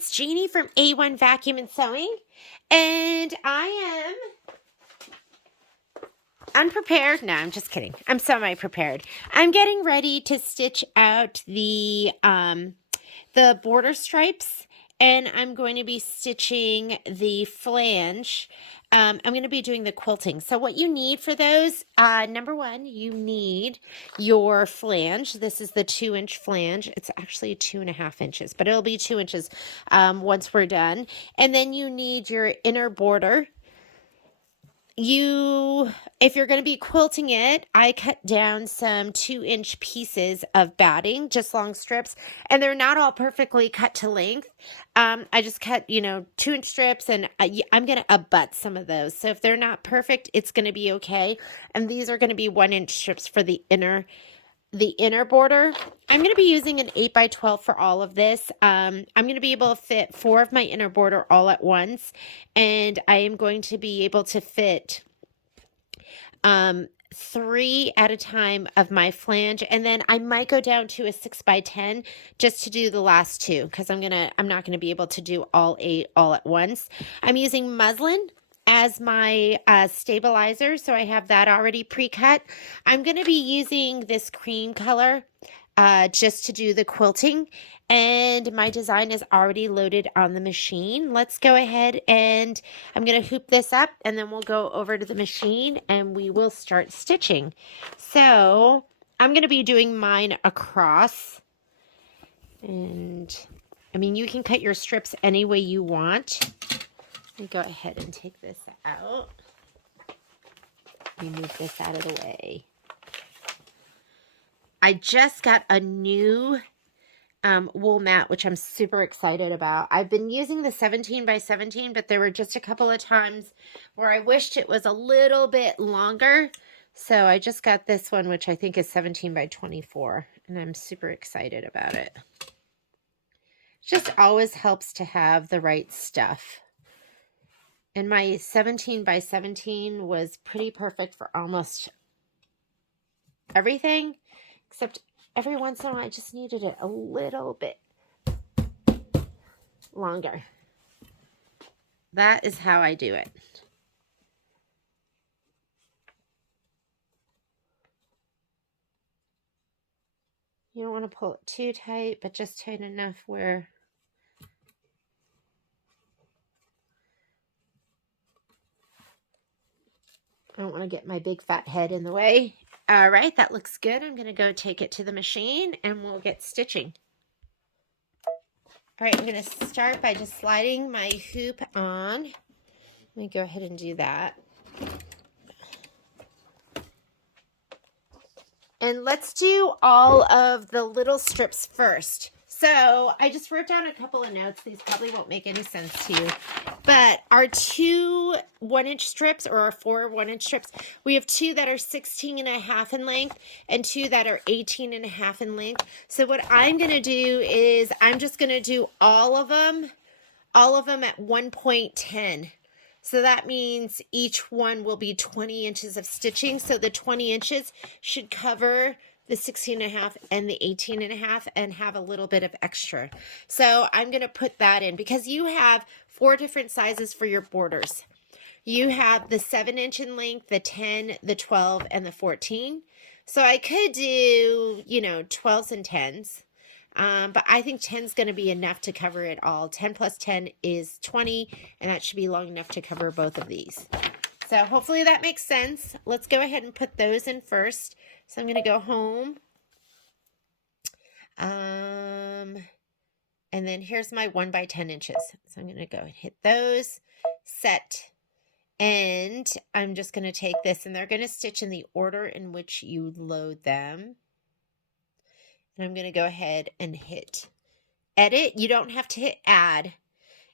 it's Jeannie from A1 Vacuum and Sewing, and I am unprepared. No, I'm just kidding. I'm semi-prepared. I'm getting ready to stitch out the border stripes, and I'm going to be stitching the flange. I'm going to be doing the quilting. So what you need for those, number one, you need your flange. This is the 2-inch flange. It's actually 2.5 inches, but it'll be 2 inches once we're done. And then you need your inner border. If you're going to be quilting it, I cut down some 2-inch pieces of batting, just long strips, and they're not all perfectly cut to length. I just cut, 2-inch strips, and I'm going to abut some of those. So if they're not perfect, it's going to be okay. And these are going to be 1-inch strips for the inner border. I'm going to be using an 8x12 for all of this. I'm going to be able to fit 4 of my inner border all at once, and I am going to be able to fit 3 at a time of my flange, and then I might go down to a 6x10 just to do the last 2, because I'm not gonna be able to do all 8 all at once. I'm using muslin as my stabilizer, so I have that already pre-cut. I'm going to be using this cream color just to do the quilting, and my design is already loaded on the machine. Let's go ahead and I'm going to hoop this up, and then we'll go over to the machine and we will start stitching. So I'm going to be doing mine across, and I mean, you can cut your strips any way you want. Let me go ahead and take this out. Let me move this out of the way. I just got a new wool mat, which I'm super excited about. I've been using the 17x17, but there were just a couple of times where I wished it was a little bit longer. So I just got this one, which I think is 17x24, and I'm super excited about it. It just always helps to have the right stuff. And my 17x17 was pretty perfect for almost everything, except every once in a while I just needed it a little bit longer. That is how I do it. You don't want to pull it too tight, but just tight enough where I don't want to get my big fat head in the way. All right, that looks good. I'm going to go take it to the machine and we'll get stitching. All right, I'm going to start by just sliding my hoop on. Let me go ahead and do that. And let's do all of the little strips first. So I just wrote down a couple of notes. These probably won't make any sense to you. But our 2 1-inch strips, or our 4 1-inch strips, we have 2 that are 16.5 in length and 2 that are 18.5 in length. So what I'm going to do is I'm just going to do all of them at 1.10. So that means each one will be 20 inches of stitching. So the 20 inches should cover the 16.5 and the 18.5 and have a little bit of extra. So I'm going to put that in because you have 4 different sizes for your borders. You have the 7-inch in length, the 10, the 12, and the 14. So I could do, 12s and 10s. But I think 10 is going to be enough to cover it all. 10 plus 10 is 20, and that should be long enough to cover both of these. So hopefully that makes sense. Let's go ahead and put those in first. So I'm going to go home. And then here's my 1x10 inches. So I'm going to go and hit those, set. And I'm just going to take this, and they're going to stitch in the order in which you load them. And I'm going to go ahead and hit edit. You don't have to hit add.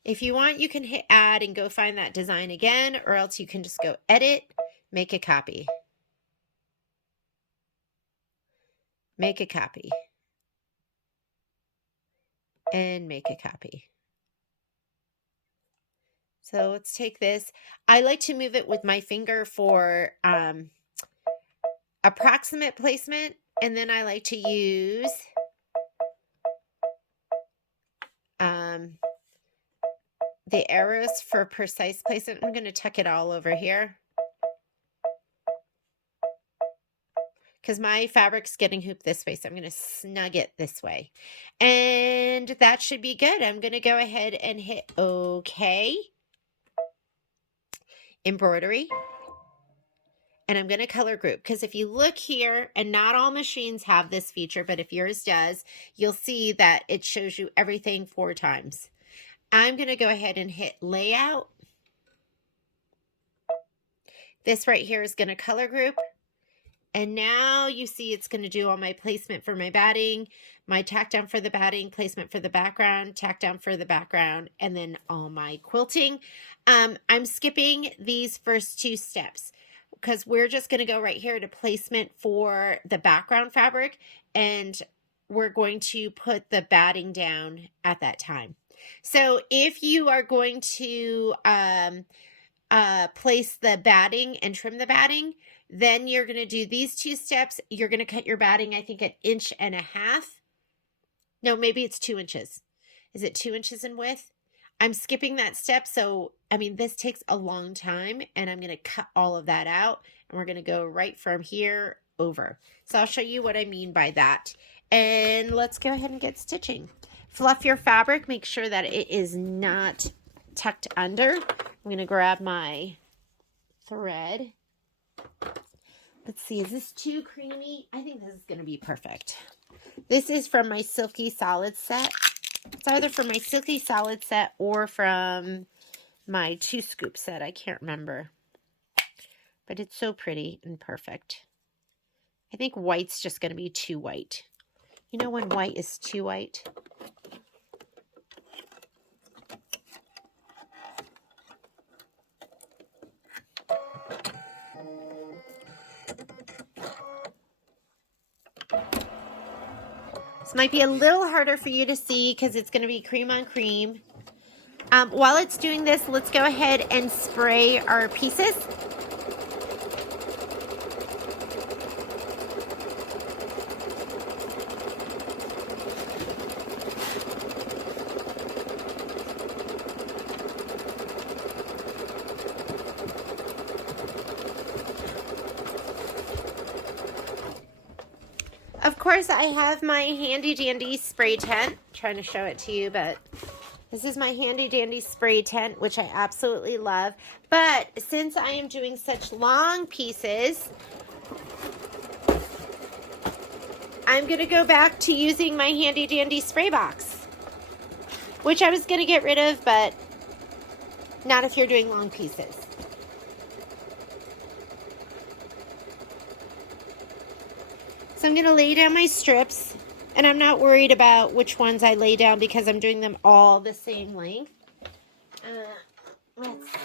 If you want, you can hit add and go find that design again, or else you can just go edit, make a copy. Make a copy. And make a copy. So let's take this. I like to move it with my finger for approximate placement, and then I like to use the arrows for precise placement. I'm going to tuck it all over here because my fabric's getting hooped this way, so I'm going to snug it this way. And that should be good. I'm going to go ahead and hit OK. Embroidery. And I'm going to color group, because if you look here, and not all machines have this feature, but if yours does, you'll see that it shows you everything 4 times. I'm going to go ahead and hit layout. This right here is going to color group. And now you see it's going to do all my placement for my batting, my tack down for the batting, placement for the background, tack down for the background, and then all my quilting. I'm skipping these first 2 steps because we're just going to go right here to placement for the background fabric, and we're going to put the batting down at that time. So if you are going to place the batting and trim the batting, then you're going to do these 2 steps. You're going to cut your batting, I think, 1.5 inches. No, maybe it's 2 inches. Is it 2 inches in width? I'm skipping that step. So, I mean, this takes a long time, and I'm going to cut all of that out, and we're going to go right from here over. So I'll show you what I mean by that. And let's go ahead and get stitching. Fluff your fabric. Make sure that it is not tucked under. I'm going to grab my thread. Let's see, is this too creamy? I think this is going to be perfect. This is from my Silky Solid set. It's either from my Silky Solid set or from my 2 scoop set. I can't remember. But it's so pretty and perfect. I think white's just going to be too white. You know when white is too white? This might be a little harder for you to see because it's going to be cream on cream. While it's doing this, let's go ahead and spray our pieces. Of course, I have my handy dandy spray tent. I'm trying to show it to you, but this is my handy dandy spray tent, which I absolutely love. But since I am doing such long pieces, I'm going to go back to using my handy dandy spray box, which I was going to get rid of, but not if you're doing long pieces. So I'm going to lay down my strips, and I'm not worried about which ones I lay down because I'm doing them all the same length. Let's see.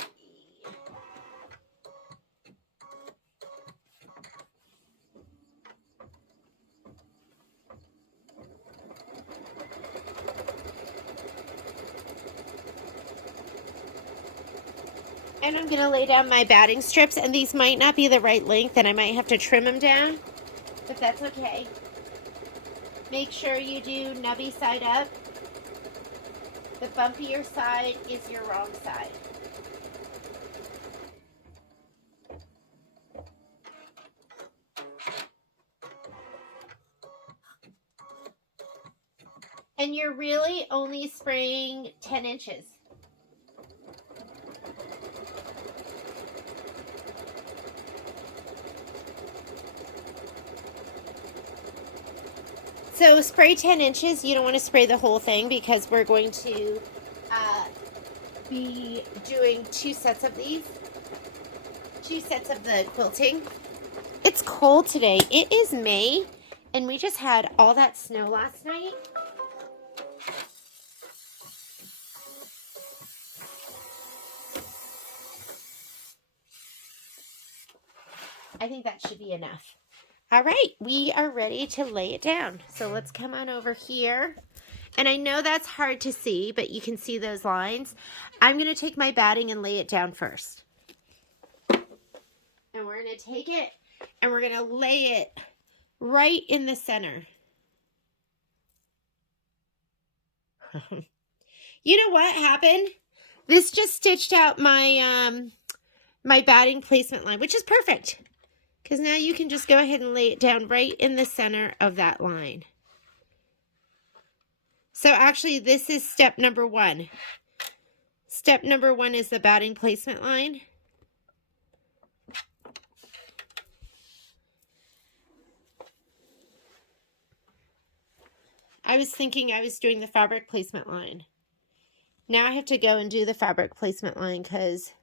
And I'm going to lay down my batting strips, and these might not be the right length, and I might have to trim them down, but that's okay. Make sure you do nubby side up. The bumpier side is your wrong side. And you're really only spraying 10 inches. So spray 10 inches. You don't want to spray the whole thing because we're going to be doing 2 sets of these. 2 sets of the quilting. It's cold today. It is May, and we just had all that snow last night. I think that should be enough. All right, we are ready to lay it down. So let's come on over here. And I know that's hard to see, but you can see those lines. I'm going to take my batting and lay it down first. And we're going to take it and we're going to lay it right in the center. You know what happened? This just stitched out my my batting placement line, which is perfect because now you can just go ahead and lay it down right in the center of that line. So actually this is step number 1. Step number 1 is the batting placement line. I was thinking I was doing the fabric placement line. Now I have to go and do the fabric placement line because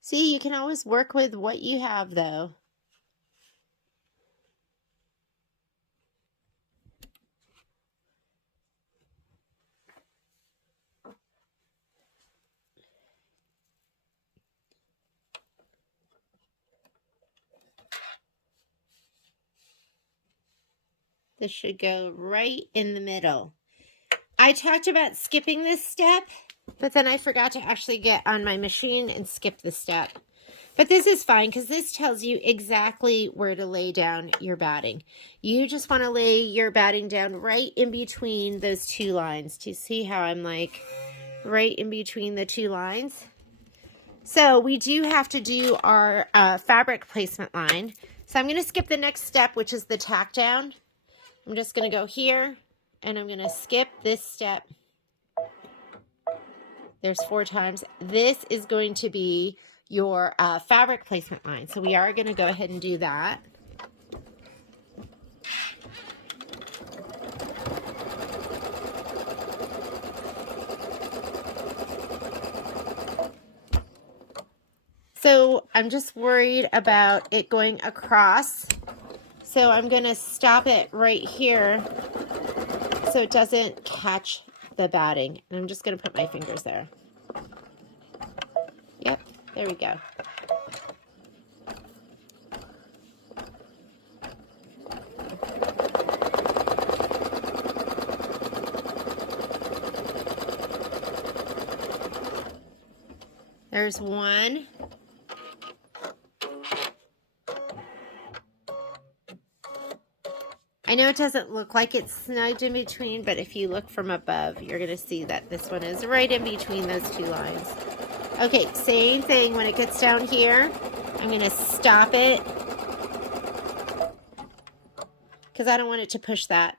see, you can always work with what you have though. This should go right in the middle. I talked about skipping this step, but then I forgot to actually get on my machine and skip the step. But this is fine because this tells you exactly where to lay down your batting. You just want to lay your batting down right in between those 2 lines. Do you see how I'm like right in between the 2 lines? So we do have to do our fabric placement line. So I'm going to skip the next step, which is the tack down. I'm just going to go here and I'm going to skip this step. There's 4 times. This is going to be your fabric placement line. So we are going to go ahead and do that. So I'm just worried about it going across. So I'm going to stop it right here so it doesn't catch the batting. And I'm just going to put my fingers there. Yep, there we go. There's 1. I know it doesn't look like it's snugged in between, but if you look from above, you're going to see that this one is right in between those 2 lines. Okay, same thing when it gets down here. I'm going to stop it because I don't want it to push that.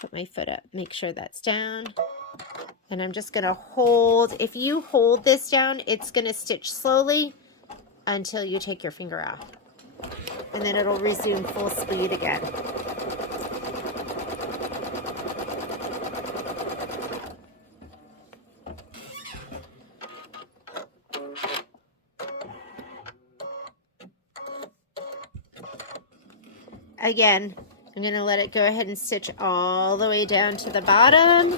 Put my foot up, make sure that's down. And I'm just going to hold. If you hold this down, it's going to stitch slowly until you take your finger off. And then it'll resume full speed again. Again, I'm going to let it go ahead and stitch all the way down to the bottom.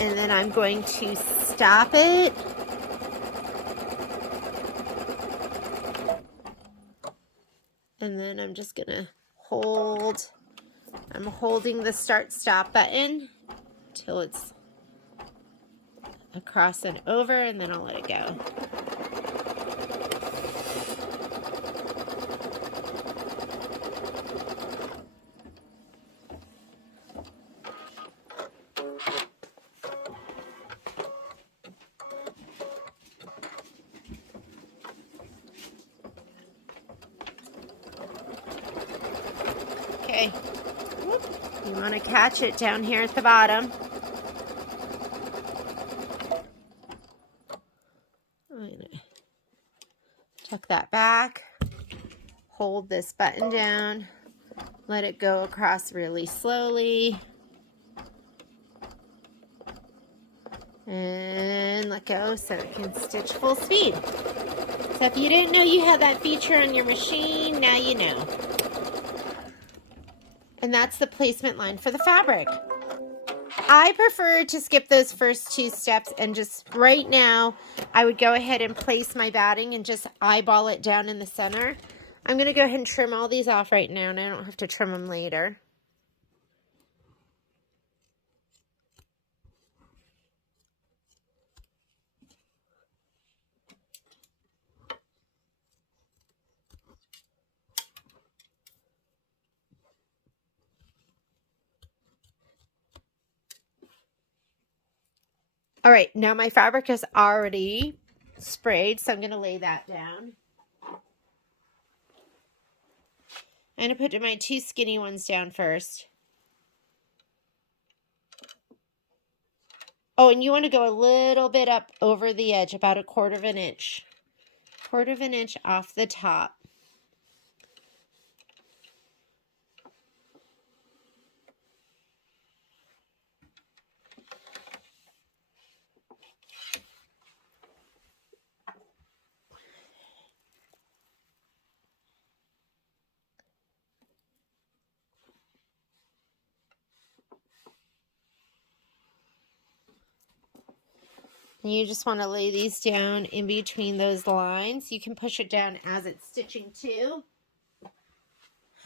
And then I'm going to stop it. And then I'm just going to hold. I'm holding the start stop button till it's across and over, and then I'll let it go. Okay, you want to catch it down here at the bottom. I'm going to tuck that back, hold this button down, let it go across really slowly, and let go so it can stitch full speed. So if you didn't know you had that feature on your machine, now you know. And that's the placement line for the fabric. I prefer to skip those first 2 steps and just right now I would go ahead and place my batting and just eyeball it down in the center. I'm going to go ahead and trim all these off right now and I don't have to trim them later. All right, now my fabric is already sprayed, so I'm going to lay that down. I'm going to put my 2 skinny ones down first. Oh, and you want to go a little bit up over the edge, about 1/4 of an inch. 1/4 of an inch off the top. And you just want to lay these down in between those lines. You can push it down as it's stitching too.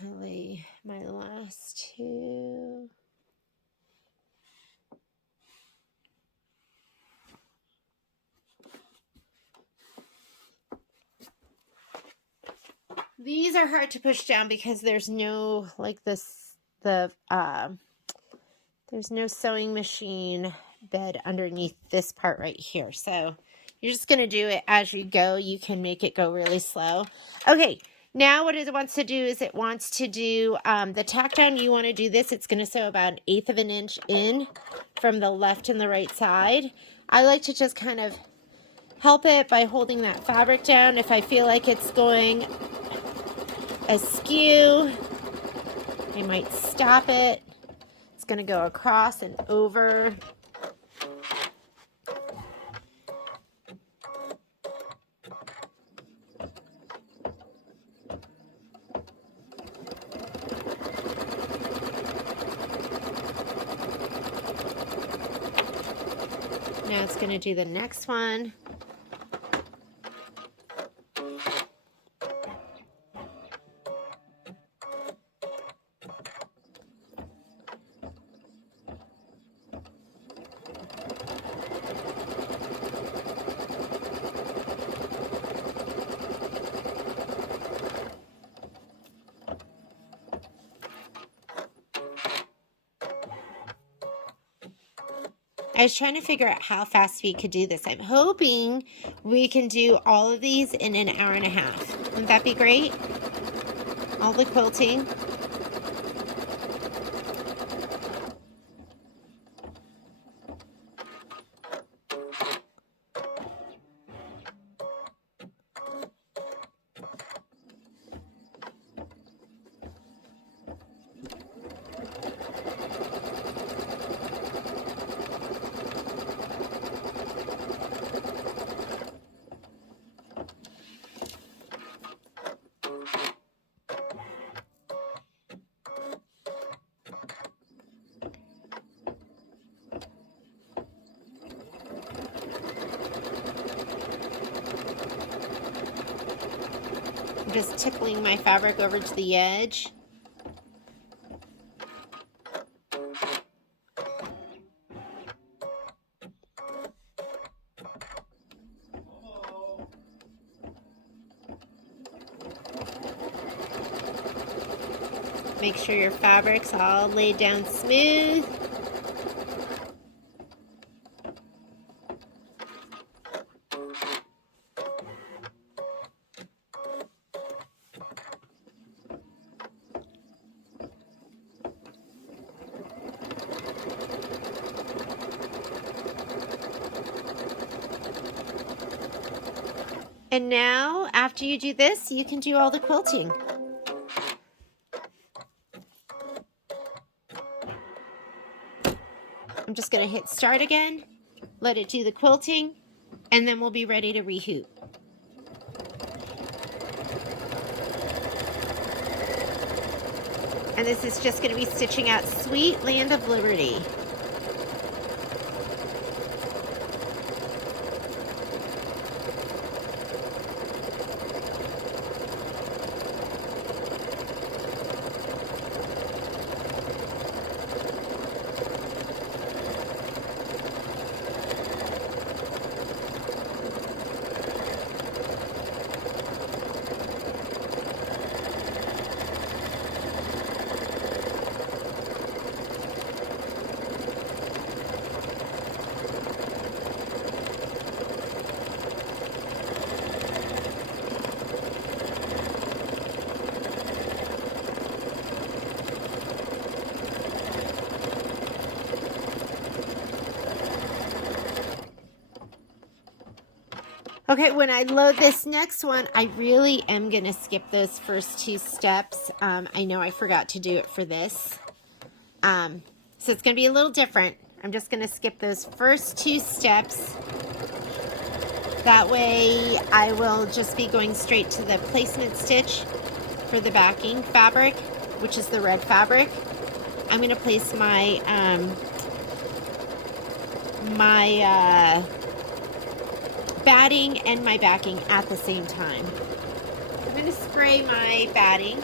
I'll lay my last 2. These are hard to push down because there's no, like this, there's no sewing machine bed underneath this part right here. So you're just going to do it as you go. You can make it go really slow. Okay, now what it wants to do is it wants to do the tack down. You want to do this. It's going to sew about 1/8 of an inch in from the left and the right side. I like to just kind of help it by holding that fabric down. If I feel like it's going askew, I might stop it. It's going to go across and over. Now it's going to do the next one. I was trying to figure out how fast we could do this. I'm hoping we can do all of these in an 1.5 hours. Wouldn't that be great? All the quilting. I'm just tickling my fabric over to the edge. Make sure your fabric's all laid down smooth. And now, after you do this, you can do all the quilting. I'm just going to hit start again, let it do the quilting, and then we'll be ready to rehoop. And this is just going to be stitching out Sweet Land of Liberty. Okay, when I load this next one, I really am going to skip those first 2 steps. I know I forgot to do it for this. So it's going to be a little different. I'm just going to skip those first 2 steps. That way I will just be going straight to the placement stitch for the backing fabric, which is the red fabric. I'm going to place my batting and my backing at the same time. I'm going to spray my batting.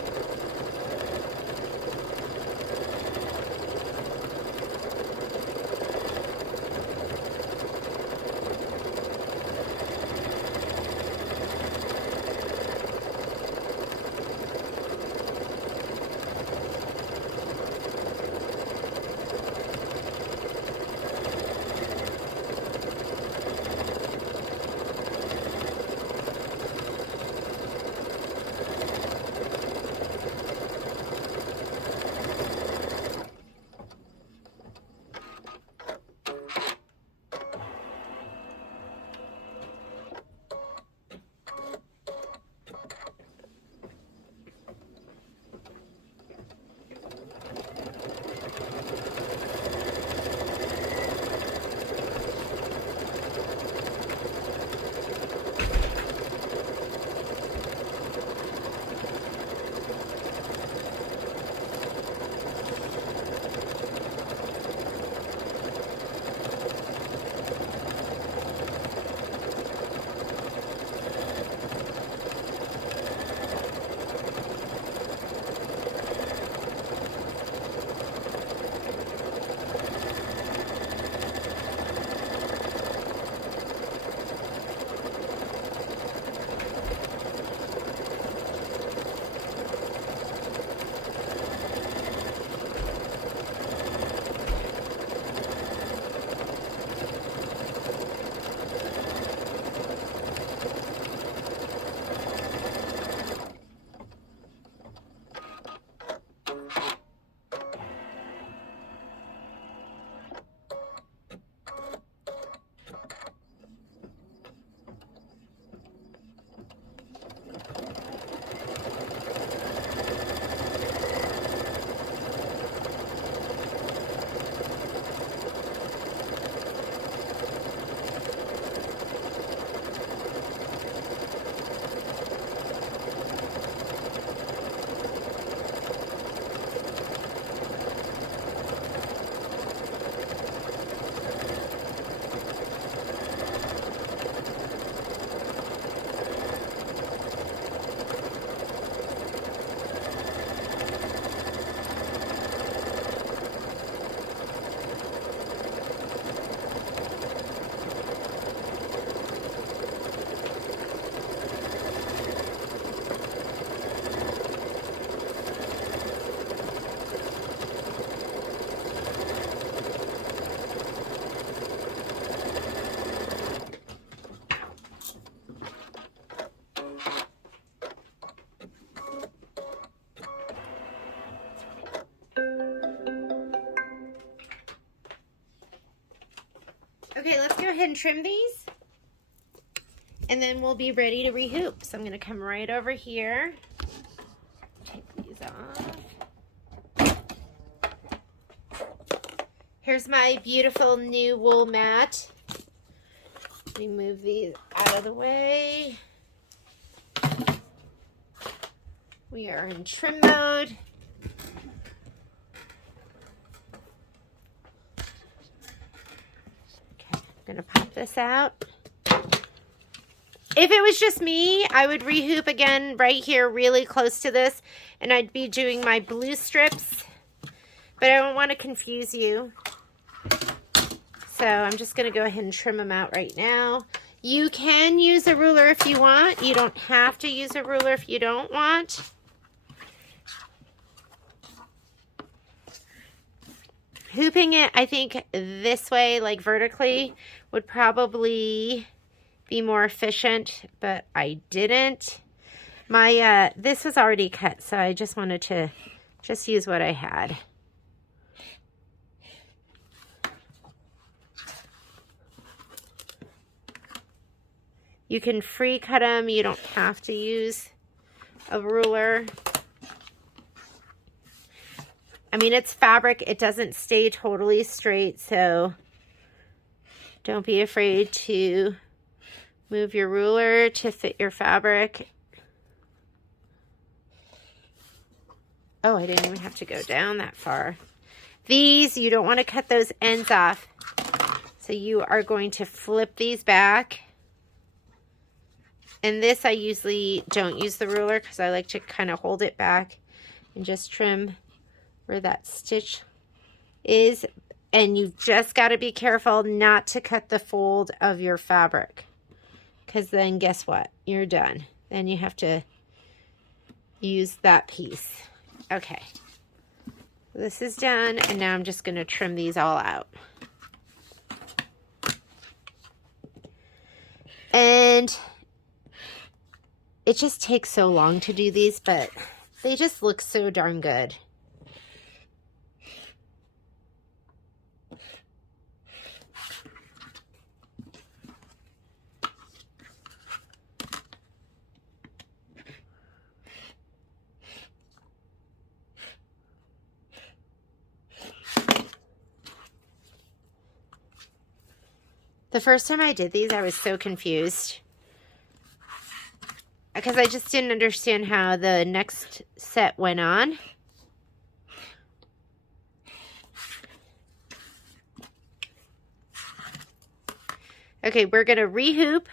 Okay, let's go ahead and trim these, and then we'll be ready to rehoop. So I'm going to come right over here, take these off. Here's my beautiful new wool mat. Let me move these out of the way. We are in trim mode. I'm gonna pop this out. If it was just me, I would rehoop again right here really close to this, and I'd be doing my blue strips, but I don't want to confuse you. So I'm just gonna go ahead and trim them out right now. You can use a ruler if you want. You don't have to use a ruler if you don't want. Hooping it, I think this way, like vertically, would probably be more efficient, but I didn't. My, this was already cut, so I just wanted to just use what I had. You can free cut them. You don't have to use a ruler. I mean, it's fabric. It doesn't stay totally straight, so don't be afraid to move your ruler to fit your fabric. Oh, I didn't even have to go down that far. These, you don't want to cut those ends off. So you are going to flip these back. And this, I usually don't use the ruler because I like to kind of hold it back and just trim where that stitch is. And you've just got to be careful not to cut the fold of your fabric, because then guess what? You're done. Then you have to use that piece. Okay, this is done, and now I'm just going to trim these all out. And it just takes so long to do these, but they just look so darn good. The first time I did these, I was so confused because I just didn't understand how the next set went on. Okay, we're going to rehoop.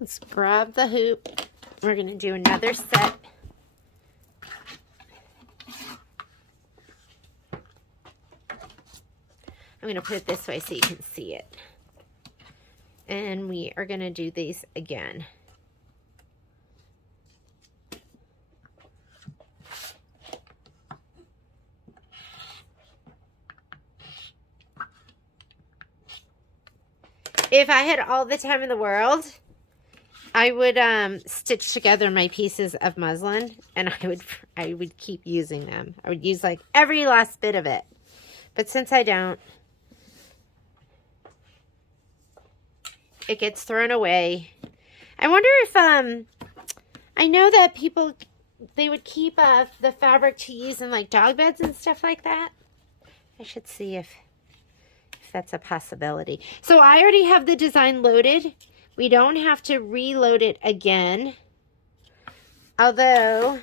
Let's grab the hoop. We're going to do another set. I'm going to put it this way so you can see it. And we are going to do these again. If I had all the time in the world, I would stitch together my pieces of muslin, and I would keep using them. I would use like every last bit of it. But since I don't, it gets thrown away. I wonder if I know that people, they would keep the fabric to use in like dog beds and stuff like that. I should see if that's a possibility. So I already have the design loaded. We don't have to reload it again. Although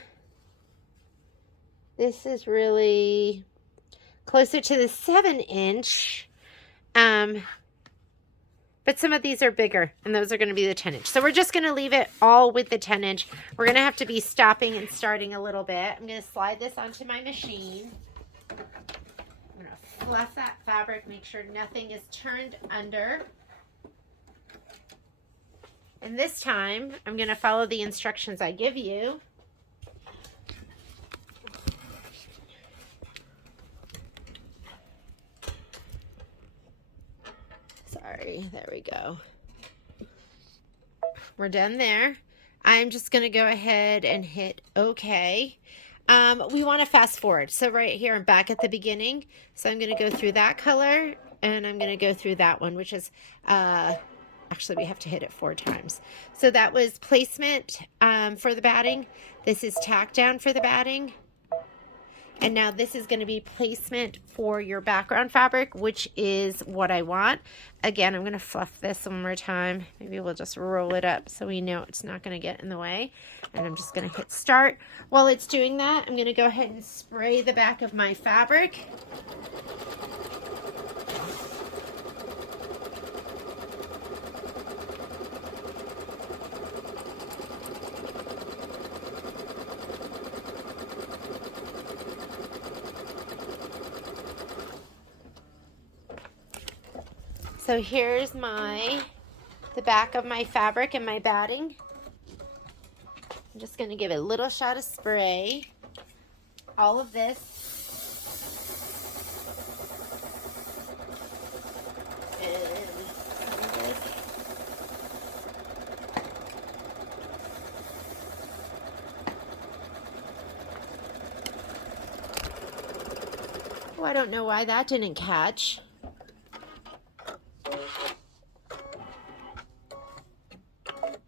this is really closer to the 7-inch. But some of these are bigger, and those are going to be the 10-inch. So we're just going to leave it all with the 10-inch. We're going to have to be stopping and starting a little bit. I'm going to slide this onto my machine. I'm going to fluff that fabric, make sure nothing is turned under. And this time, I'm going to follow the instructions I give you. Sorry, there we go. We're done there. I'm just going to go ahead and hit OK. We want to fast forward. So right here, I'm back at the beginning. So I'm going to go through that color, and I'm going to go through that one, which is... actually, we have to hit it 4 times. So that was placement for the batting. This is tack down for the batting. And now this is going to be placement for your background fabric, which is what I want. Again, I'm going to fluff this one more time. Maybe we'll just roll it up so we know it's not going to get in the way. And I'm just going to hit start. While it's doing that, I'm going to go ahead and spray the back of my fabric. So here's the back of my fabric and my batting. I'm just going to give it a little shot of spray. All of this. And some of this. Oh, I don't know why that didn't catch.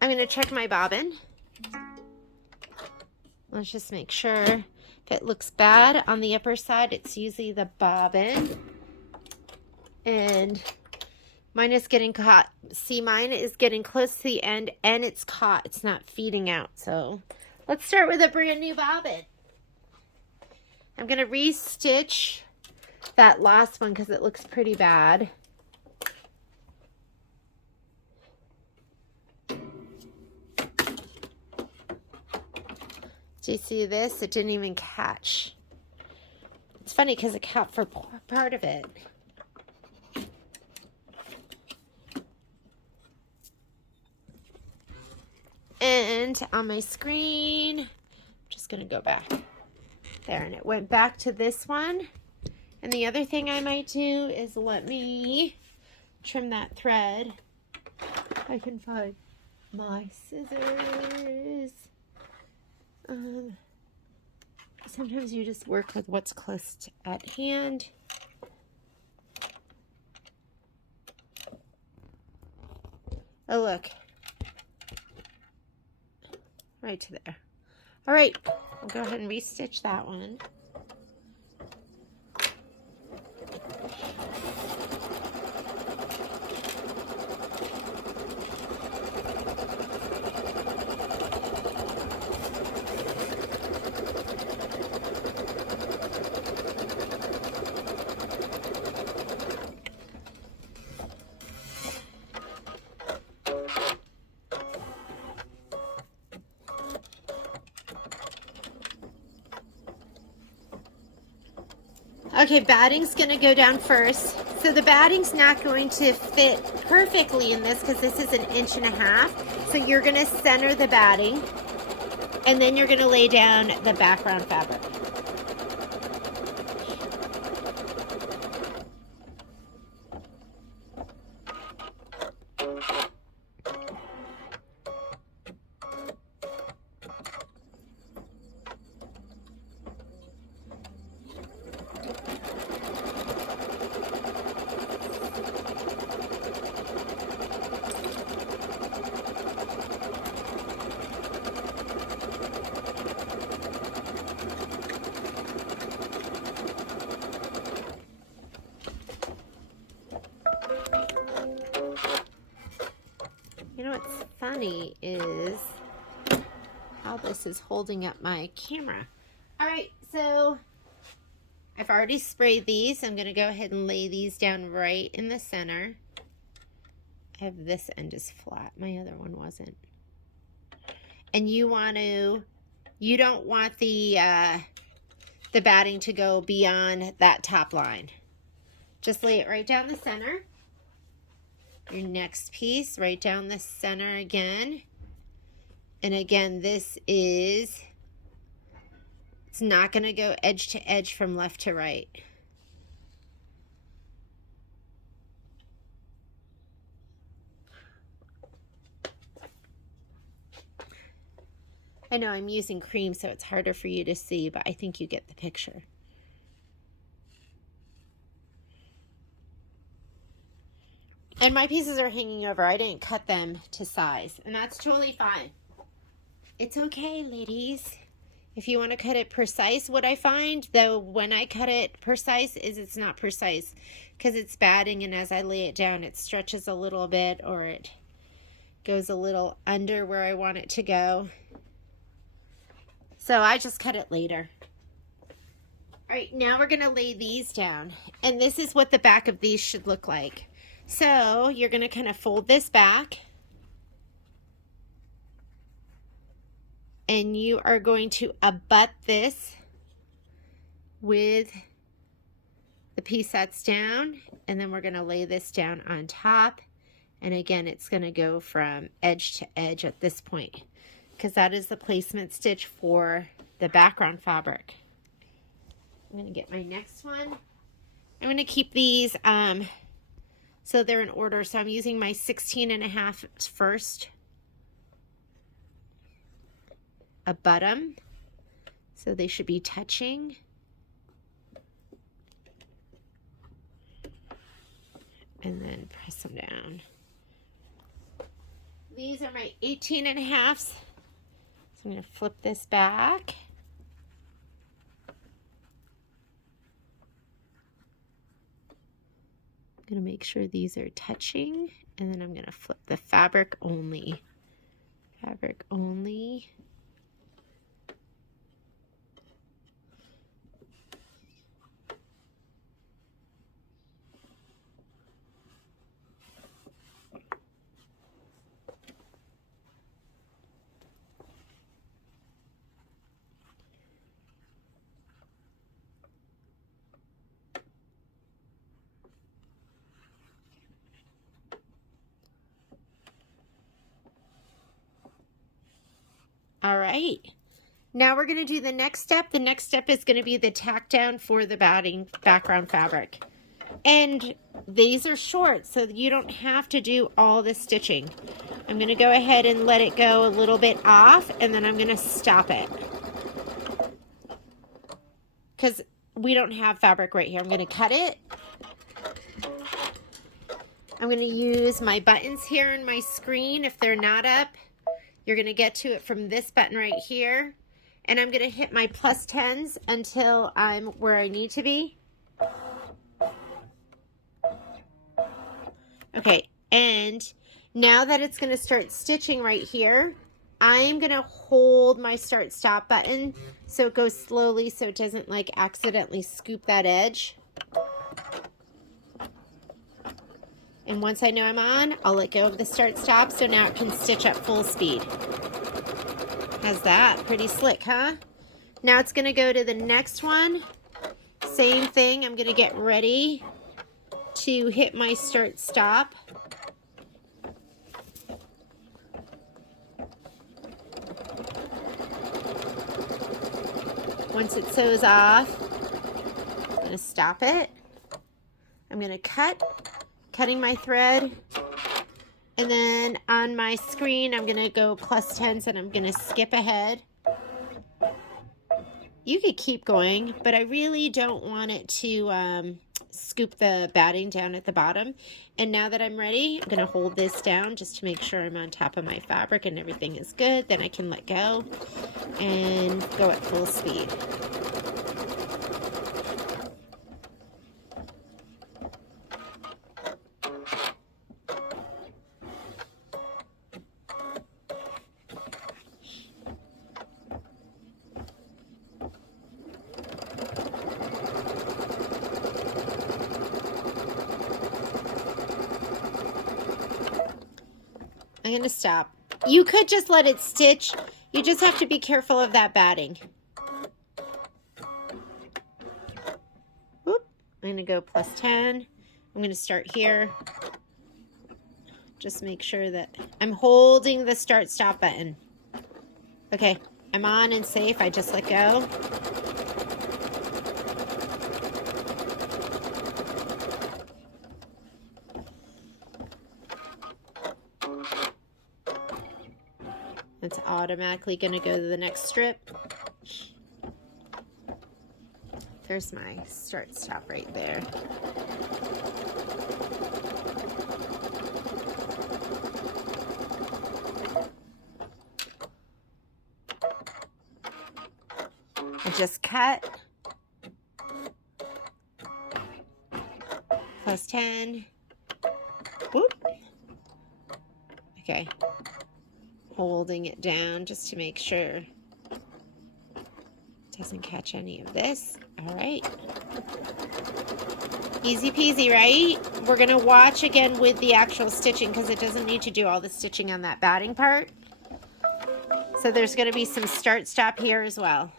I'm going to check my bobbin. Let's just make sure. If it looks bad on the upper side, it's usually the bobbin. And mine is getting caught. See, mine is getting close to the end and it's caught. It's not feeding out. So let's start with a brand new bobbin. I'm going to re-stitch that last one because it looks pretty bad. Do you see this? It didn't even catch. It's funny because it caught for part of it. And on my screen, I'm just going to go back there, and it went back to this one. And the other thing I might do is let me trim that thread. I can find my scissors. Sometimes you just work with what's close at hand. Oh, look. Right to there. All right, I'll go ahead and restitch that one. Okay, batting's going to go down first. So the batting's not going to fit perfectly in this because this is 1.5 inches. So you're going to center the batting and then you're going to lay down the background fabric. You know what's funny is how this is holding up my camera. All right, so I've already sprayed these. I'm going to go ahead and lay these down right in the center. I have this end is flat. My other one wasn't. And you don't want the batting to go beyond that top line. Just lay it right down the center. Your next piece right down the center again. And again, it's not going to go edge to edge from left to right. I know I'm using cream, so it's harder for you to see, but I think you get the picture. And my pieces are hanging over. I didn't cut them to size, and that's totally fine. It's okay, ladies. If you want to cut it precise, what I find, though, when I cut it precise is it's not precise because it's batting, and as I lay it down, it stretches a little bit or it goes a little under where I want it to go. So I just cut it later. All right, now we're going to lay these down, and this is what the back of these should look like. So you're going to kind of fold this back, and you are going to abut this with the piece that's down, and then we're going to lay this down on top. And again, it's going to go from edge to edge at this point. because that is the placement stitch for the background fabric. I'm going to get my next one. I'm going to keep these so they're in order. So I'm using my 16.5 first. A bottom. So they should be touching. And then press them down. These are my 18.5s. So I'm going to flip this back. I'm going to make sure these are touching, and then I'm going to flip the fabric only. Fabric only. All right, now we're going to do the next step. The next step is going to be the tack down for the background fabric. And these are short, so you don't have to do all the stitching. I'm going to go ahead and let it go a little bit off, and then I'm going to stop it. Because we don't have fabric right here. I'm going to cut it. I'm going to use my buttons here on my screen if they're not up. You're going to get to it from this button right here. And I'm going to hit my +10s until I'm where I need to be. Okay, and now that it's going to start stitching right here, I'm going to hold my start stop button so it goes slowly so it doesn't like accidentally scoop that edge. And once I know I'm on, I'll let go of the start stop so now it can stitch up full speed. How's that? Pretty slick, huh? Now it's going to go to the next one. Same thing. I'm going to get ready to hit my start stop. Once it sews off, I'm going to stop it. I'm going to cutting my thread, and then on my screen I'm going to go +10s and I'm going to skip ahead. You could keep going, but I really don't want it to scoop the batting down at the bottom. And now that I'm ready, I'm going to hold this down just to make sure I'm on top of my fabric and everything is good. Then I can let go and go at full speed. I'm going to stop. You could just let it stitch. You just have to be careful of that batting. Whoop. I'm going to go +10. I'm going to start here. Just make sure that I'm holding the start stop button. Okay, I'm on and safe. I just let go. It's automatically going to go to the next strip. There's my start stop right there. I just cut. +10. Whoop. Okay. Holding it down just to make sure it doesn't catch any of this. All right. Easy peasy, right? We're going to watch again with the actual stitching because it doesn't need to do all the stitching on that batting part. So there's going to be some start stop here as well.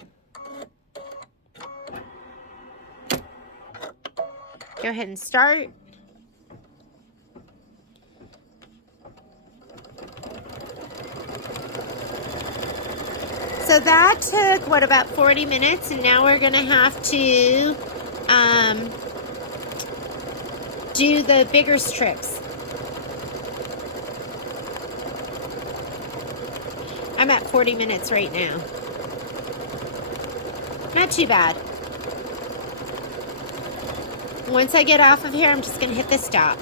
Go ahead and start. So that took, what, about 40 minutes, and now we're gonna have to do the bigger strips. I'm at 40 minutes right now. Not too bad. Once I get off of here, I'm just gonna hit the stop.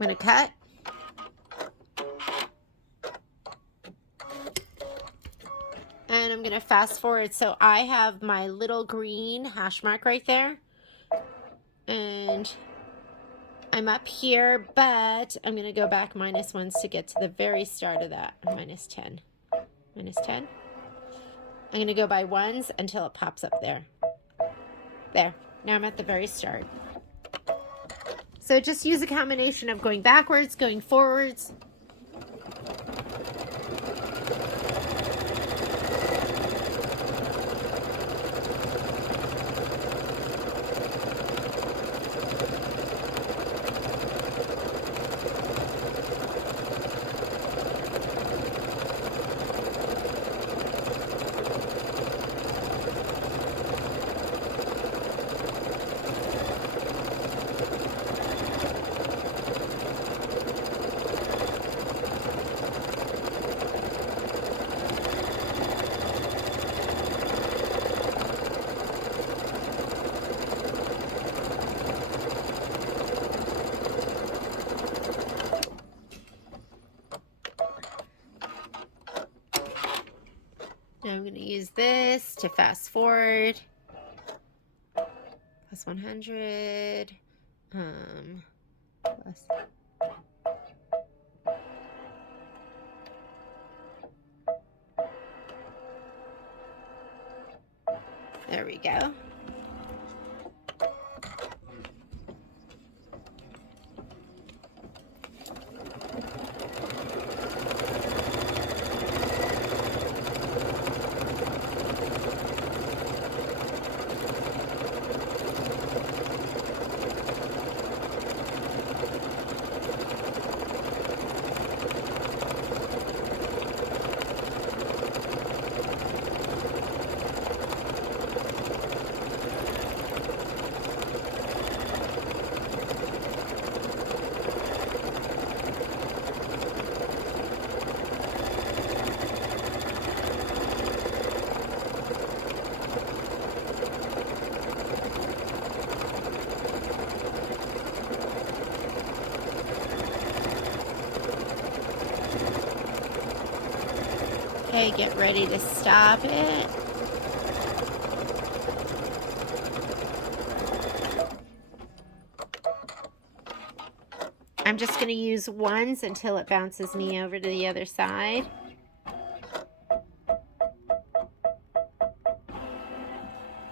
I'm gonna cut. And I'm gonna fast forward. So I have my little green hash mark right there. And I'm up here, but I'm gonna go back -1 to get to the very start of that. -10. -10. I'm gonna go by ones until it pops up there. There, now I'm at the very start. So just use a combination of going backwards, going forwards. Now I'm going to use this to fast forward. +100. Plus. There we go. Okay, get ready to stop it. I'm just going to use ones until it bounces me over to the other side.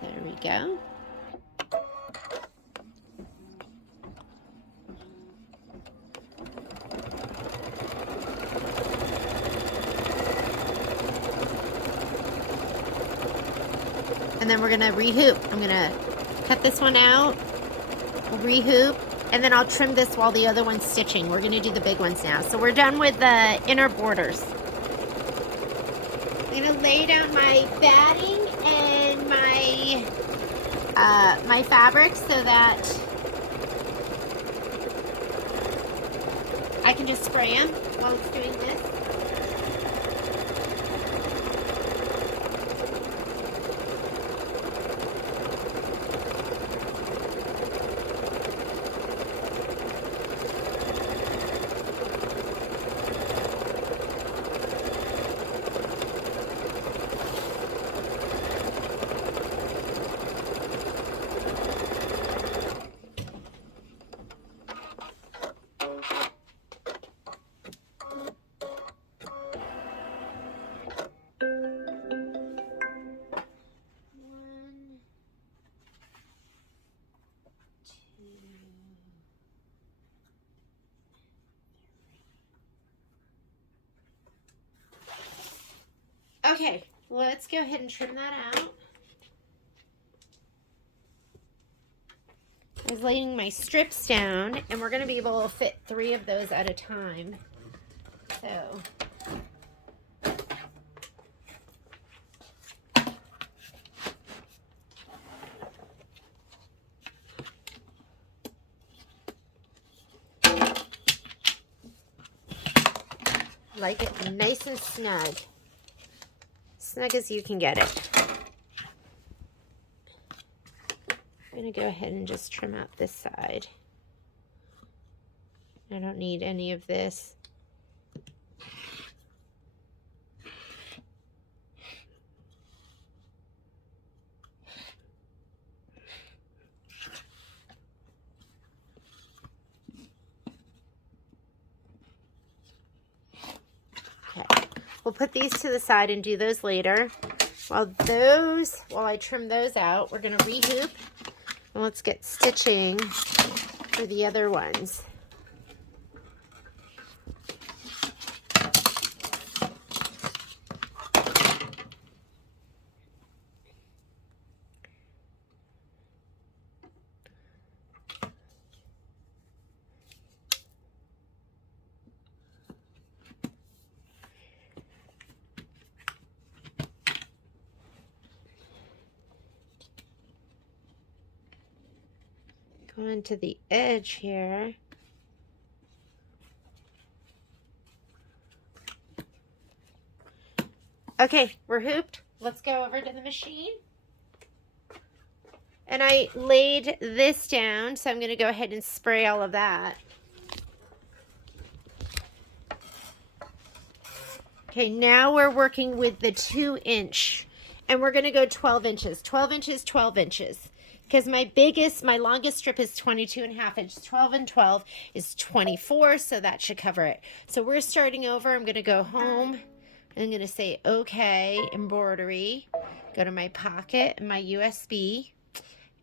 There we go. And then we're going to rehoop. I'm going to cut this one out, rehoop, and then I'll trim this while the other one's stitching. We're going to do the big ones now. So we're done with the inner borders. I'm going to lay down my batting and my my fabric so that I can just spray them while it's doing this. Okay, let's go ahead and trim that out. I was laying my strips down, and we're going to be able to fit 3 of those at a time. So, like it nice and snug. Snug as you can get it. I'm going to go ahead and just trim out this side. I don't need any of this. Okay, we'll put these to the side and do those later. While I trim those out, we're going to rehoop, and let's get stitching for the other ones. Going to the edge here. Okay, we're hooped. Let's go over to the machine. And I laid this down, so I'm going to go ahead and spray all of that. Okay, now we're working with the 2-inch, and we're going to go 12 inches, 12 inches, 12 inches. Because my longest strip is 22.5 inches. 12 and 12 is 24, so that should cover it. So we're starting over. I'm going to go home. I'm going to say, okay, embroidery. Go to my pocket and my USB.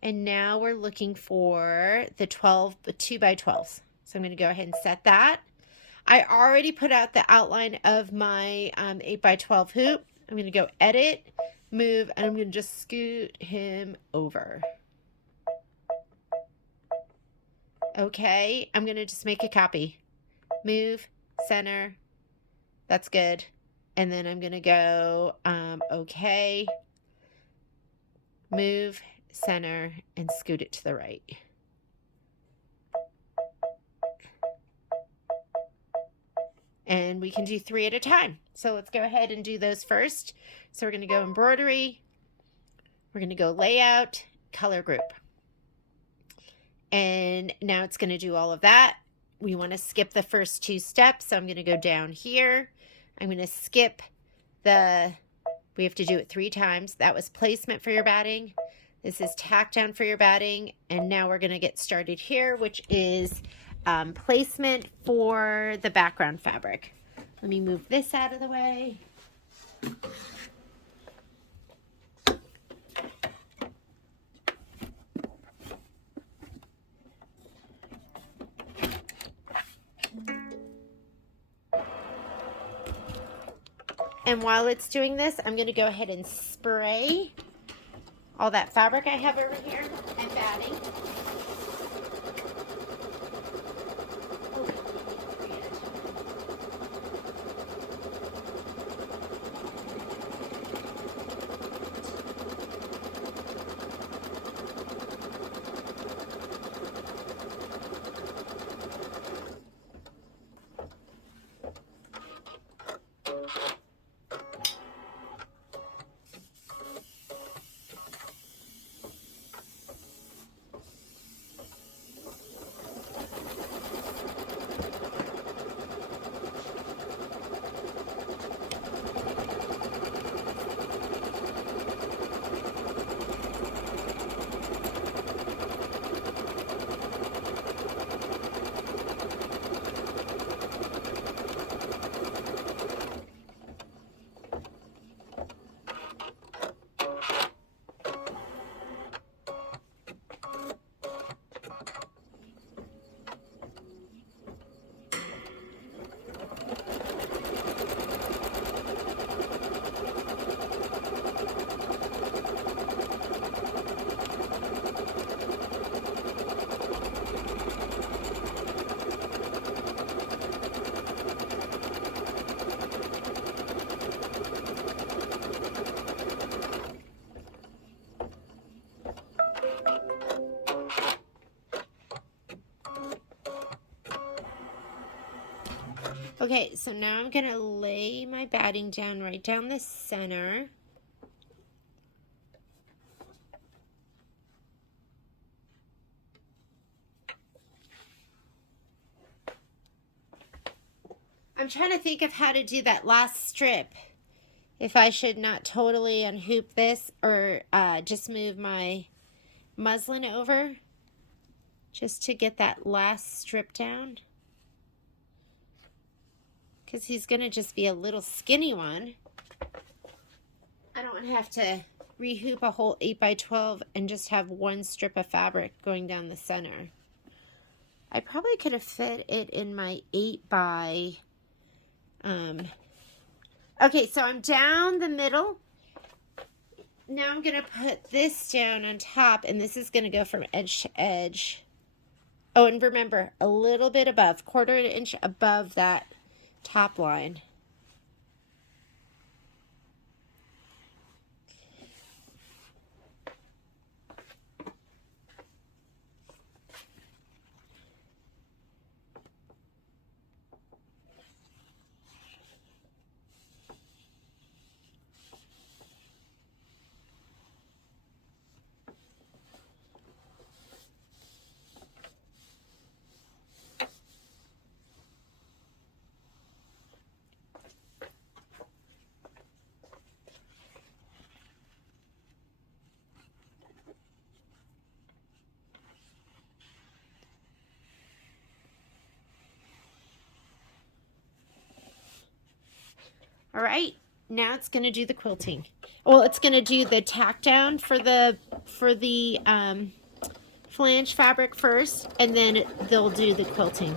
And now we're looking for the 2x12s. So I'm going to go ahead and set that. I already put out the outline of my 8x12 hoop. I'm going to go edit, move, and I'm going to just scoot him over. Okay, I'm going to just make a copy. Move, center. That's good. And then I'm going to go, okay, move, center, and scoot it to the right. And we can do 3 at a time. So let's go ahead and do those first. So we're going to go embroidery. We're going to go layout, color group. And now it's going to do all of that. We want to skip the first 2 steps. So I'm going to go down here. I'm going to skip we have to do it 3 times. That was placement for your batting. This is tack down for your batting. And now we're going to get started here, which is placement for the background fabric. Let me move this out of the way. And while it's doing this, I'm going to go ahead and spray all that fabric I have over here and batting. Okay, so now I'm gonna lay my batting down right down the center. I'm trying to think of how to do that last strip. If I should not totally unhoop this or just move my muslin over just to get that last strip down. Because he's going to just be a little skinny one. I don't want to have to rehoop a whole 8x12 and just have one strip of fabric going down the center. I probably could have fit it in my 8x. Okay, so I'm down the middle. Now I'm going to put this down on top, and this is going to go from edge to edge. Oh, and remember, a little bit above, 1/4 inch above that top line. All right, now it's going to do the quilting. Well, it's going to do the tack down for the flange fabric first, and then they'll do the quilting.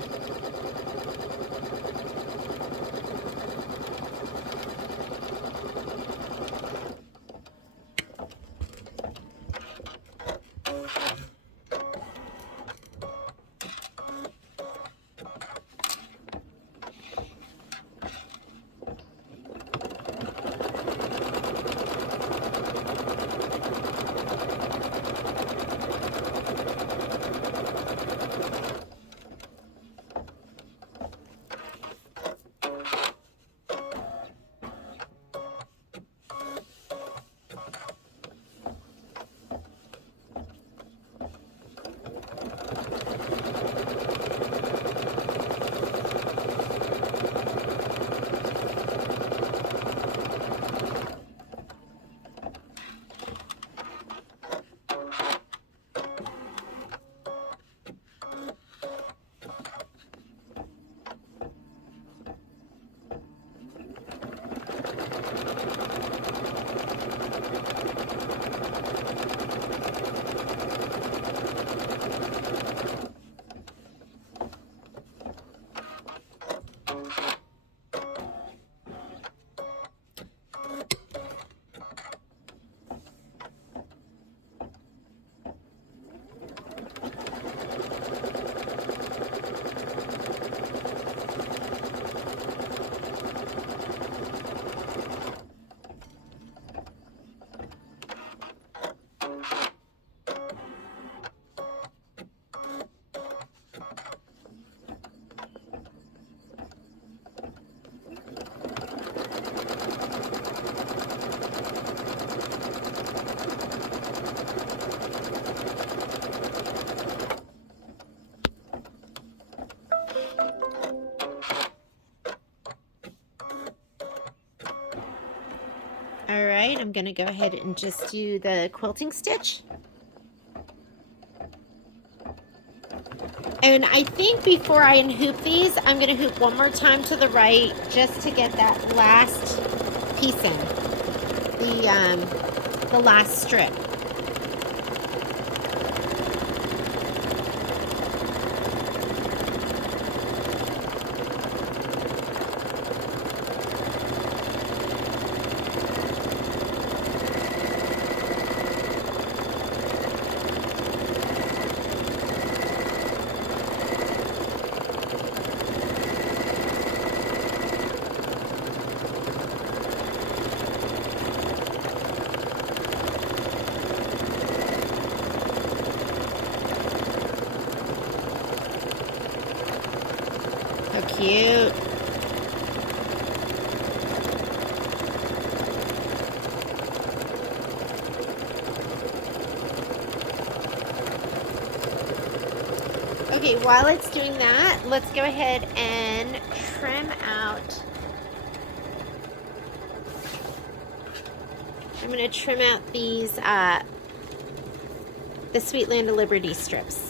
All right, I'm going to go ahead and just do the quilting stitch. And I think before I unhoop these, I'm going to hoop one more time to the right just to get that last piece in, the last strip. Okay, while it's doing that, let's go ahead and trim out. I'm going to trim out these, the Sweet Land of Liberty strips.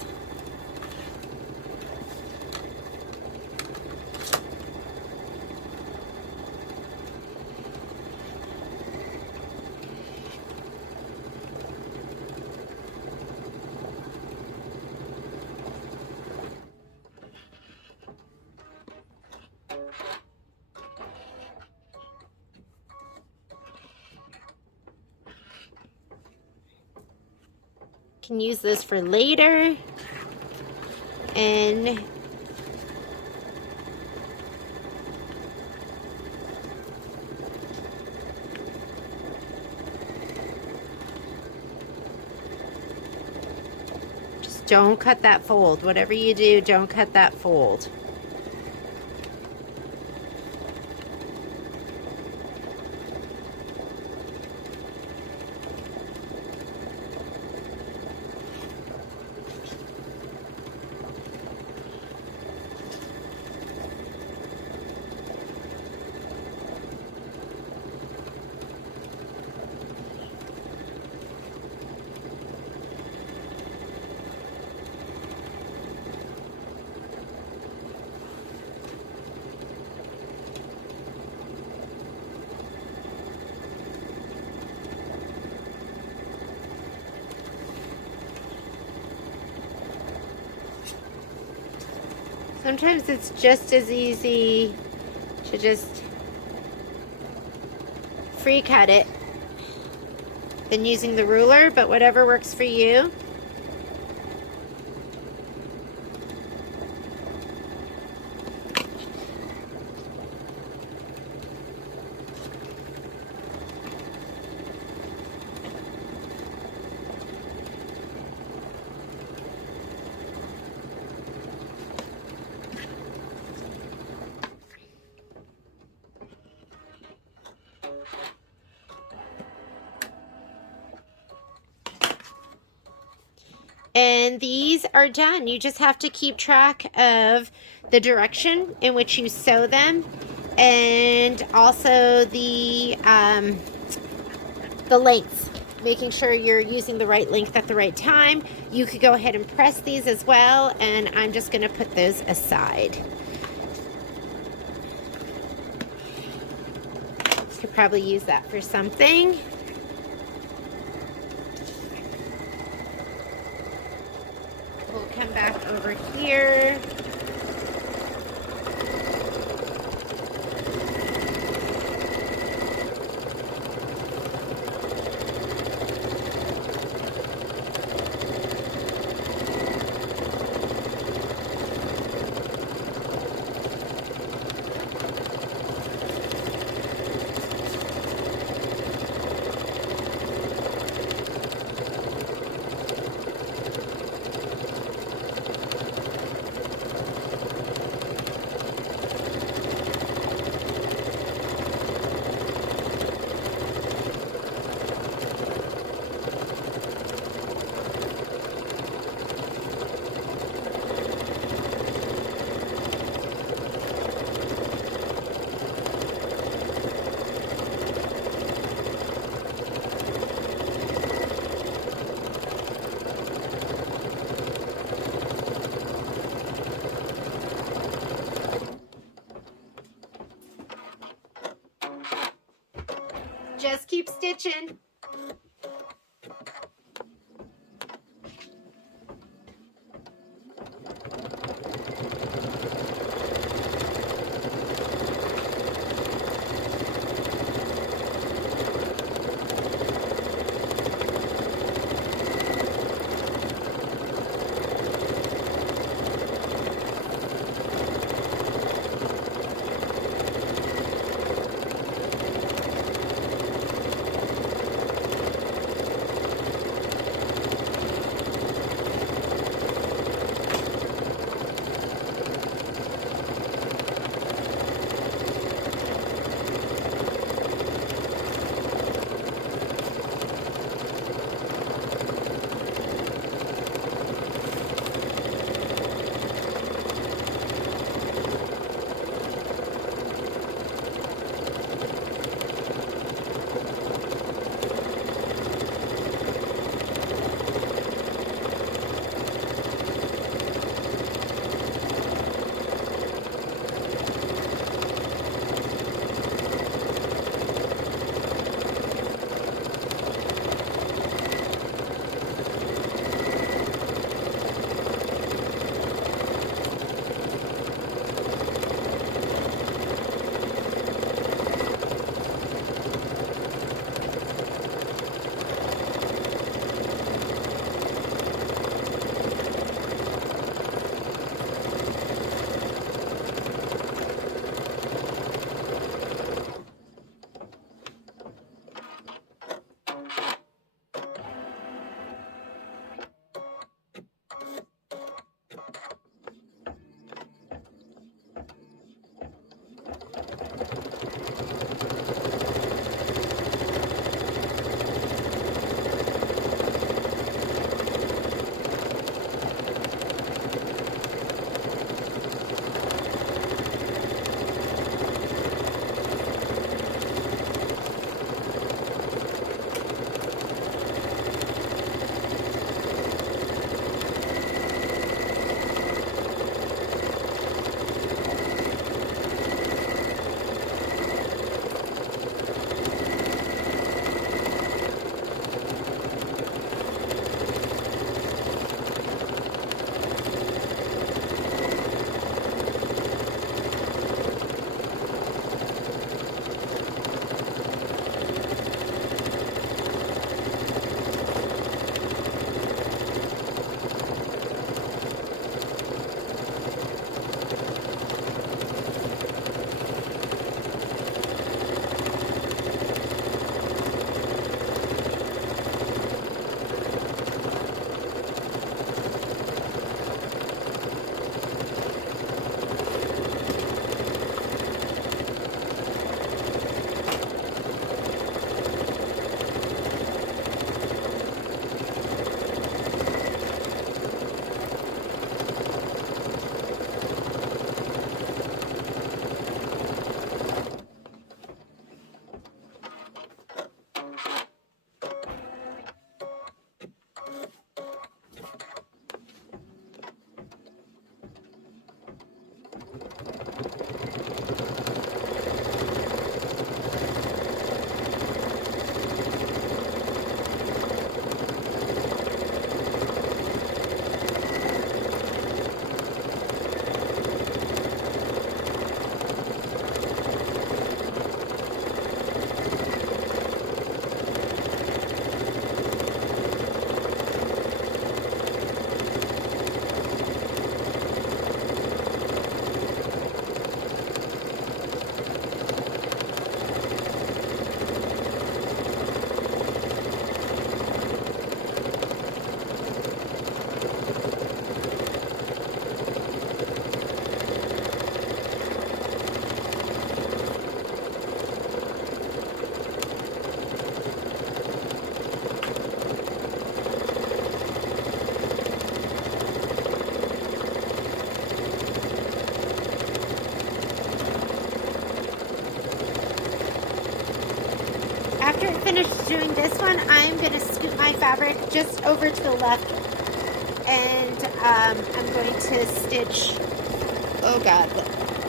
Can use this for later, and just don't cut that fold. Whatever you do, don't cut that fold. Sometimes it's just as easy to just free cut it than using the ruler, but whatever works for you. And these are done. You just have to keep track of the direction in which you sew them, and also the lengths, making sure you're using the right length at the right time. You could go ahead and press these as well, and I'm just going to put those aside. Could probably use that for something. We'll come back over here. Just keep stitching. finished doing this one, I'm going to scoop my fabric just over to the left, and I'm going to stitch, oh God,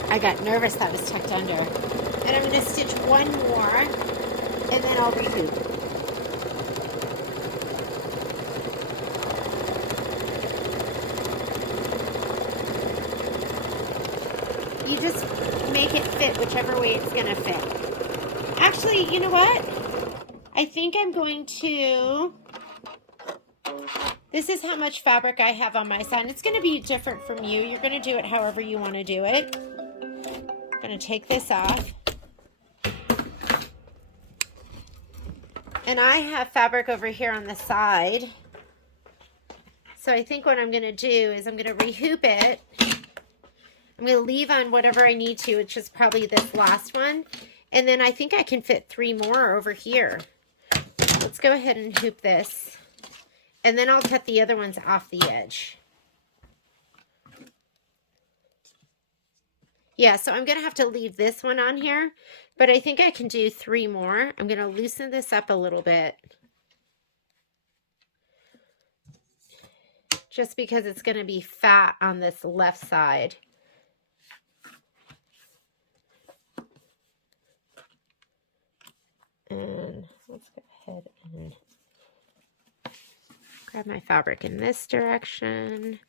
I got nervous that was tucked under, and I'm going to stitch one more, and then I'll rehoop. You just make it fit whichever way it's going to fit. Actually, you know what? I think I'm going to, this is how much fabric I have on my side. It's going to be different from you. You're going to do it however you want to do it. I'm going to take this off. And I have fabric over here on the side. So I think what I'm going to do is I'm going to rehoop it. I'm going to leave on whatever I need to, which is probably this last one. And then I think I can fit 3 more over here. Let's go ahead and hoop this. And then I'll cut the other ones off the edge. Yeah, so I'm going to have to leave this one on here. But I think I can do 3 more. I'm going to loosen this up a little bit. Just because it's going to be fat on this left side. And let's go ahead and grab my fabric in this direction.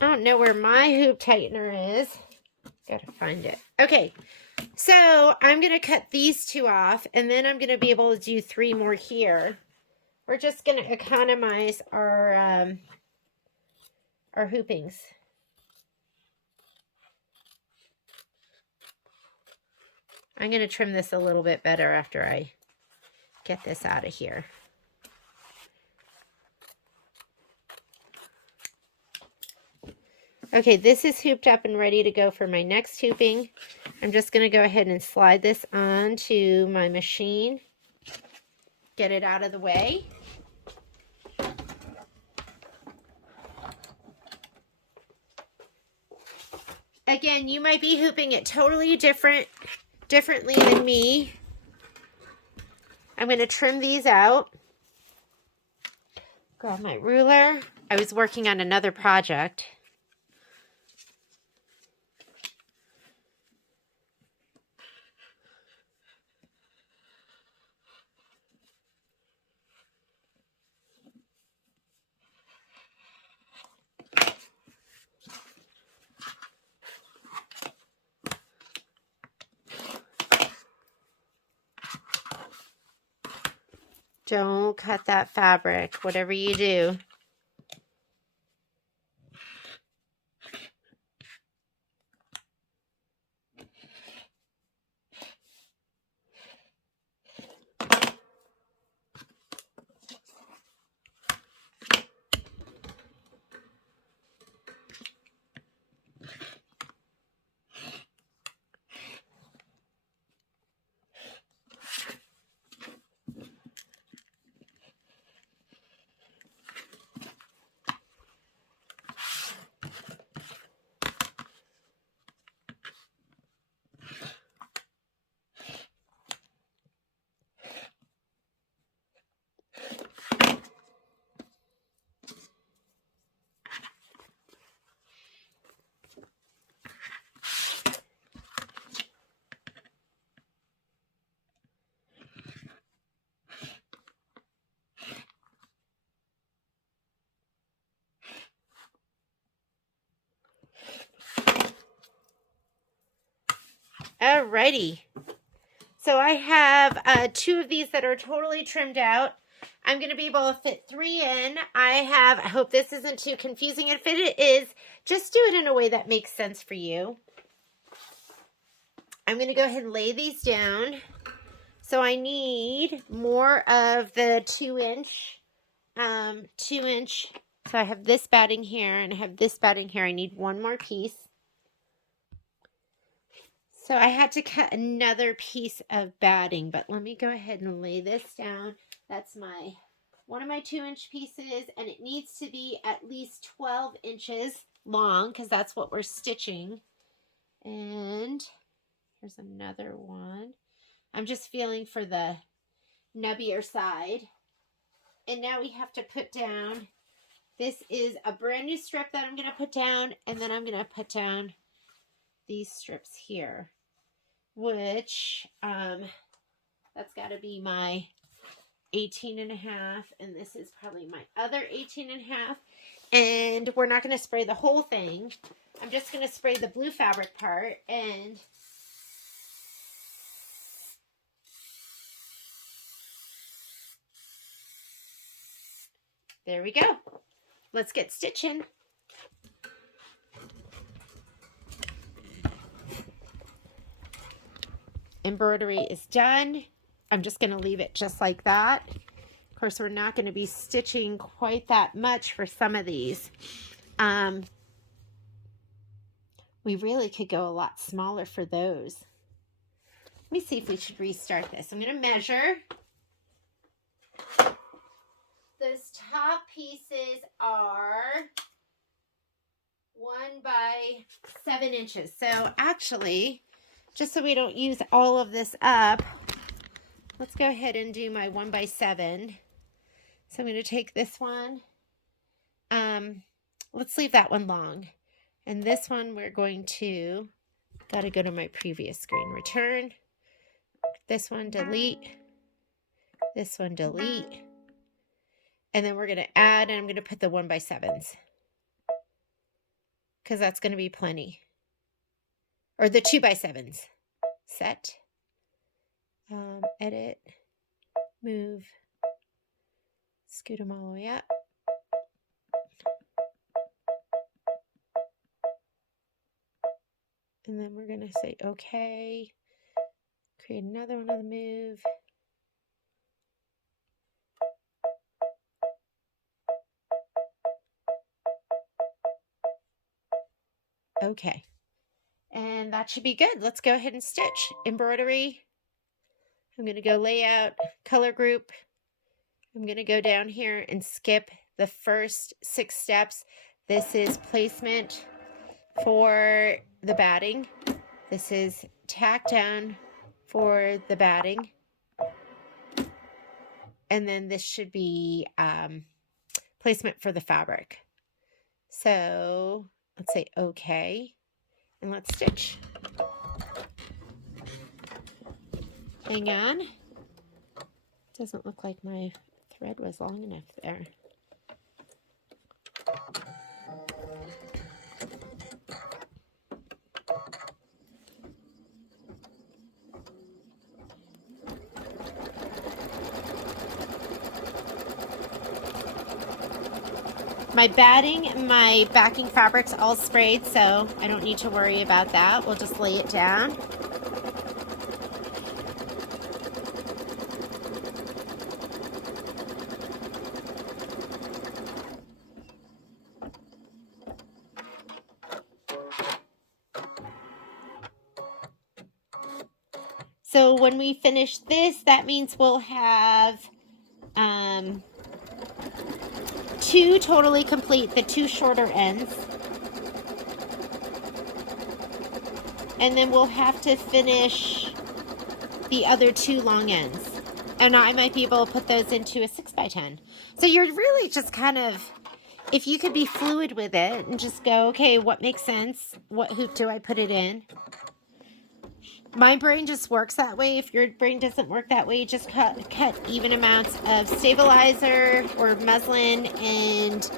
I don't know where my hoop tightener is. Gotta find it. Okay, so I'm gonna cut these 2 off, and then I'm gonna be able to do 3 more here. We're just gonna economize our hoopings. I'm going to trim this a little bit better after I get this out of here. Okay, this is hooped up and ready to go for my next hooping. I'm just going to go ahead and slide this onto my machine. Get it out of the way. Again, you might be hooping it totally differently than me. I'm going to trim these out. Grab my ruler. I was working on another project. Don't cut that fabric, whatever you do. Alrighty. So I have 2 of these that are totally trimmed out. I'm going to be able to fit 3 in. I hope this isn't too confusing. If it is, just do it in a way that makes sense for you. I'm going to go ahead and lay these down. So I need more of the 2-inch. So I have this batting here and I have this batting here. I need 1 more piece. So I had to cut another piece of batting, but let me go ahead and lay this down. That's one of my 2-inch pieces, and it needs to be at least 12 inches long because that's what we're stitching. And Here's another one. I'm just feeling for the nubbier side. And now we have to put down, this is a brand new strip that I'm going to put down, and then I'm going to put down these strips here, which that's got to be my 18.5, and this is probably my other 18.5. And we're not going to spray the whole thing. I'm just going to spray the blue fabric part, and there we go. Let's get stitching. Embroidery is done. I'm just going to leave it just like that. Of course, we're not going to be stitching quite that much for some of these. We really could go a lot smaller for those. Let me see if we should restart this. I'm going to measure. Those top pieces are 1 by 7 inches. So actually, just so we don't use all of this up, let's go ahead and do my 1 by 7. So I'm going to take this one. Let's leave that one long. And this one we're going to, got to go to my previous screen. Return. This one, delete. This one, delete. And then we're going to add, and I'm going to put the 1 by 7s. Because that's going to be plenty. Or the 2 by 7s. Set. Edit. Move. Scoot them all the way up. And then we're going to say, okay. Create another one of the move. Okay. And that should be good. Let's go ahead and stitch. Embroidery. I'm going to go layout, color group. I'm going to go down here and skip the first 6 steps. This is placement for the batting. This is tack down for the batting. And then this should be placement for the fabric. So let's say okay, and let's stitch. Hang on. Doesn't look like my thread was long enough there. My batting and my backing fabric's all sprayed, so I don't need to worry about that. We'll just lay it down. So when we finish this, that means we'll have 2 totally complete, the 2 shorter ends. And then we'll have to finish the other 2 long ends. And I might be able to put those into a 6 by 10. So you're really just kind of, if you could be fluid with it and just go, okay, what makes sense? What hoop do I put it in? My brain just works that way. If your brain doesn't work that way, just cut even amounts of stabilizer or muslin and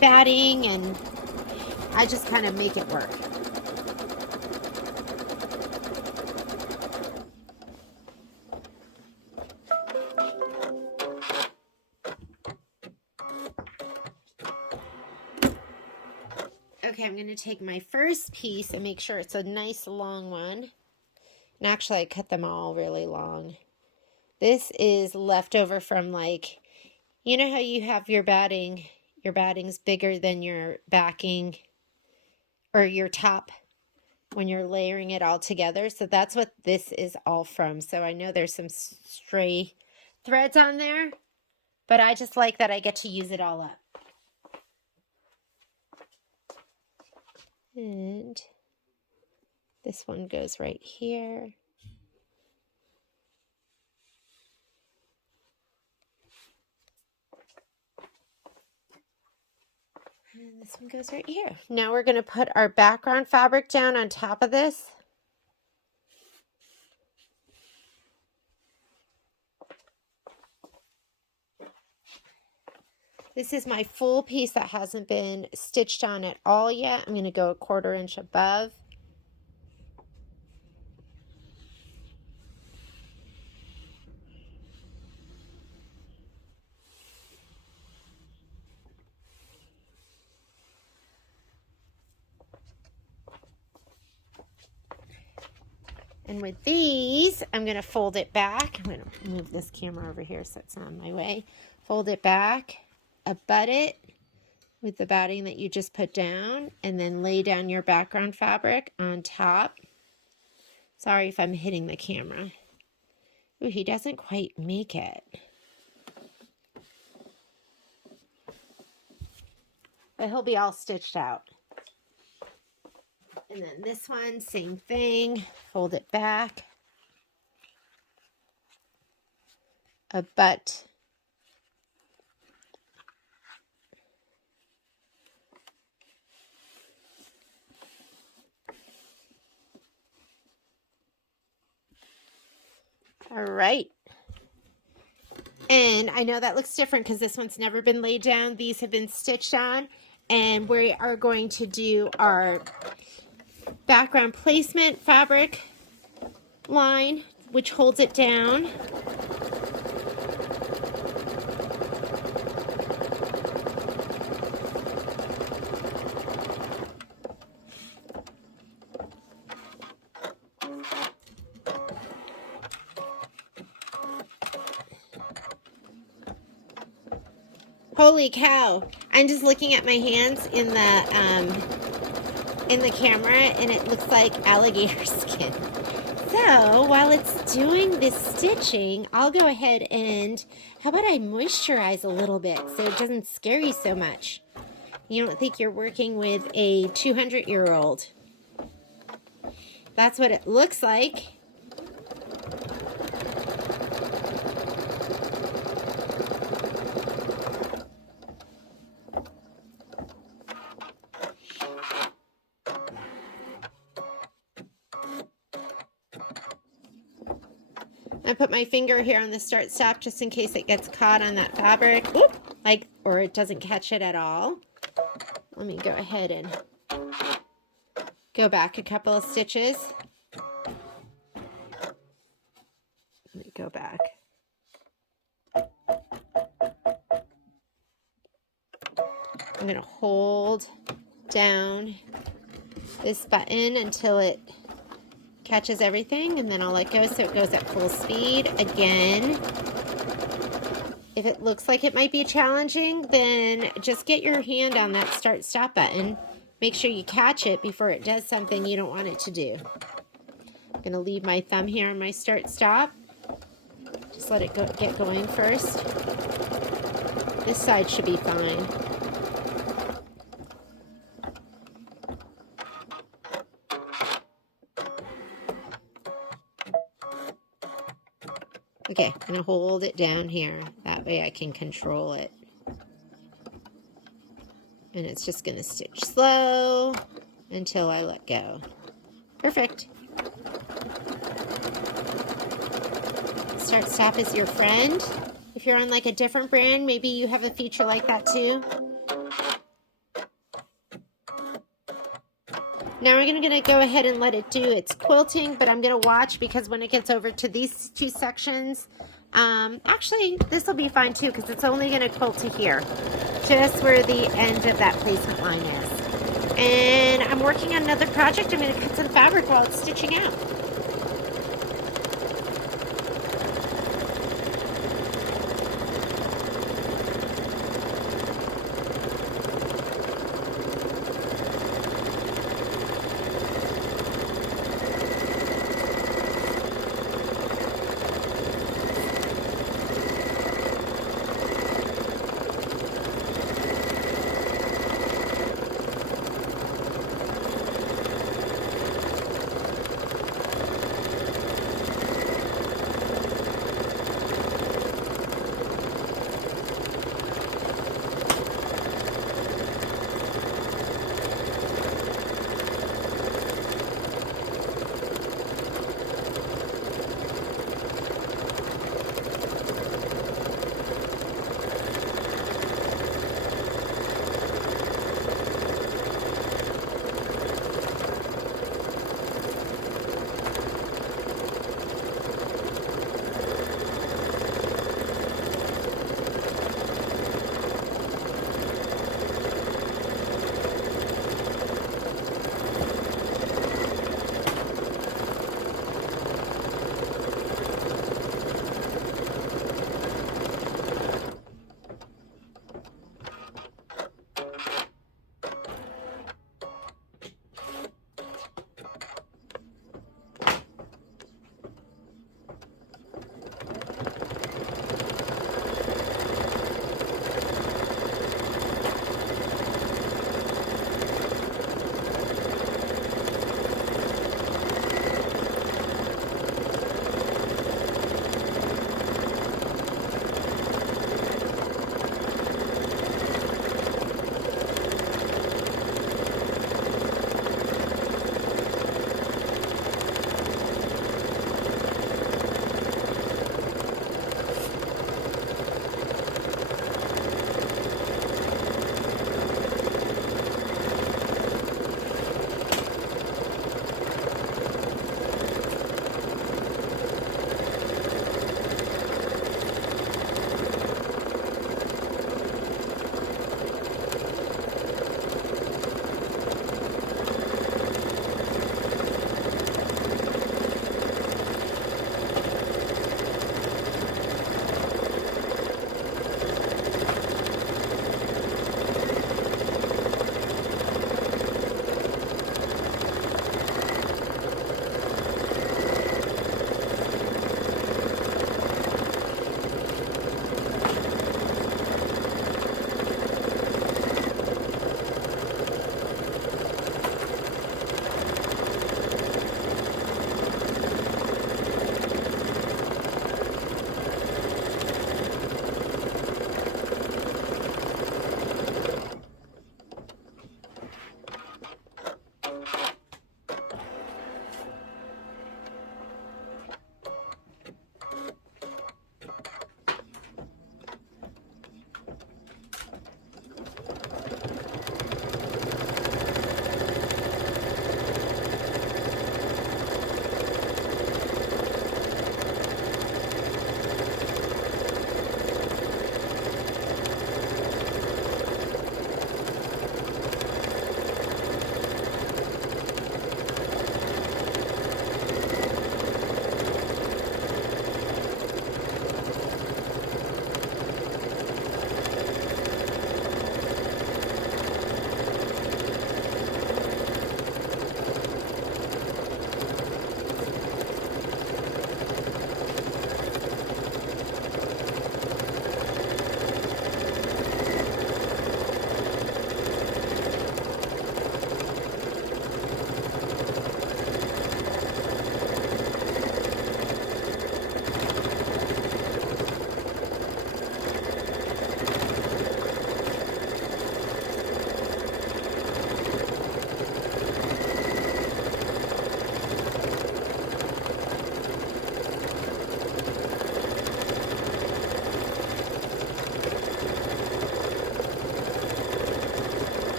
batting, and I just kind of make it work. Okay, I'm going to take my first piece and make sure it's a nice long one. And actually, I cut them all really long. This is leftover from, like, you know how you have your batting, your batting's bigger than your backing or your top when you're layering it all together. So that's what this is all from. So I know there's some stray threads on there, but I just like that I get to use it all up. And This one goes right here. And this one goes right here. Now we're going to put our background fabric down on top of this. This is my full piece that hasn't been stitched on at all yet. I'm going to go 1/4 inch above. And with these, I'm going to fold it back. I'm going to move this camera over here so it's not in my way. Fold it back, abut it with the batting that you just put down, and then lay down your background fabric on top. Sorry if I'm hitting the camera. Ooh, he doesn't quite make it. But he'll be all stitched out. And then this one, same thing. Fold it back. Abut. All right. And I know that looks different because this one's never been laid down. These have been stitched on. And we are going to do our background placement fabric line, which holds it down. Holy cow. I'm just looking at my hands in the camera and it looks like alligator skin. So while it's doing this stitching, I'll go ahead and, how about I moisturize a little bit so it doesn't scare you so much. You don't think you're working with a 200-year-old. That's what it looks like. I put my finger here on the start stop just in case it gets caught on that fabric. Oop, or it doesn't catch it at all. Let me go ahead and go back a couple of stitches. Let me go back. I'm going to hold down this button until it catches everything, and then I'll let go so it goes at full speed. Again, if it looks like it might be challenging, then just get your hand on that start stop button. Make sure you catch it before it does something you don't want it to do. I'm going to leave my thumb here on my start stop. Just let it get going first. This side should be fine. Okay, I'm going to hold it down here. That way I can control it. And it's just going to stitch slow until I let go. Perfect. Start stop is your friend. If you're on like a different brand, maybe you have a feature like that too. Now we're going to go ahead and let it do its quilting, but I'm going to watch because when it gets over to these two sections, actually this will be fine too because it's only going to quilt to here, just where the end of that placement line is. And I'm working on another project. I'm going to cut some fabric while it's stitching out.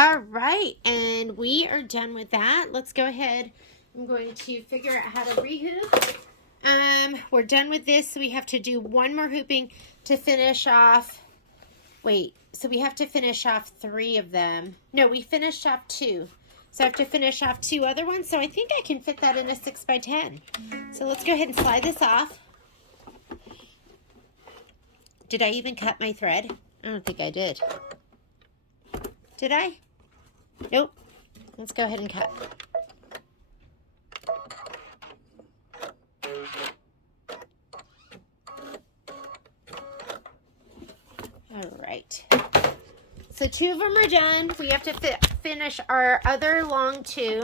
All right, and we are done with that. Let's go ahead. I'm going to figure out how to rehoop. We're done with this, so we have to do one more hooping to finish off. Wait, so we have to finish off 3 of them. No, we finished off 2. So I have to finish off 2 other ones. So I think I can fit that in a 6x10. So let's go ahead and slide this off. Did I even cut my thread? I don't think I did. Did I? Nope. Let's go ahead and cut. All right. So 2 of them are done. We have to finish our other long 2.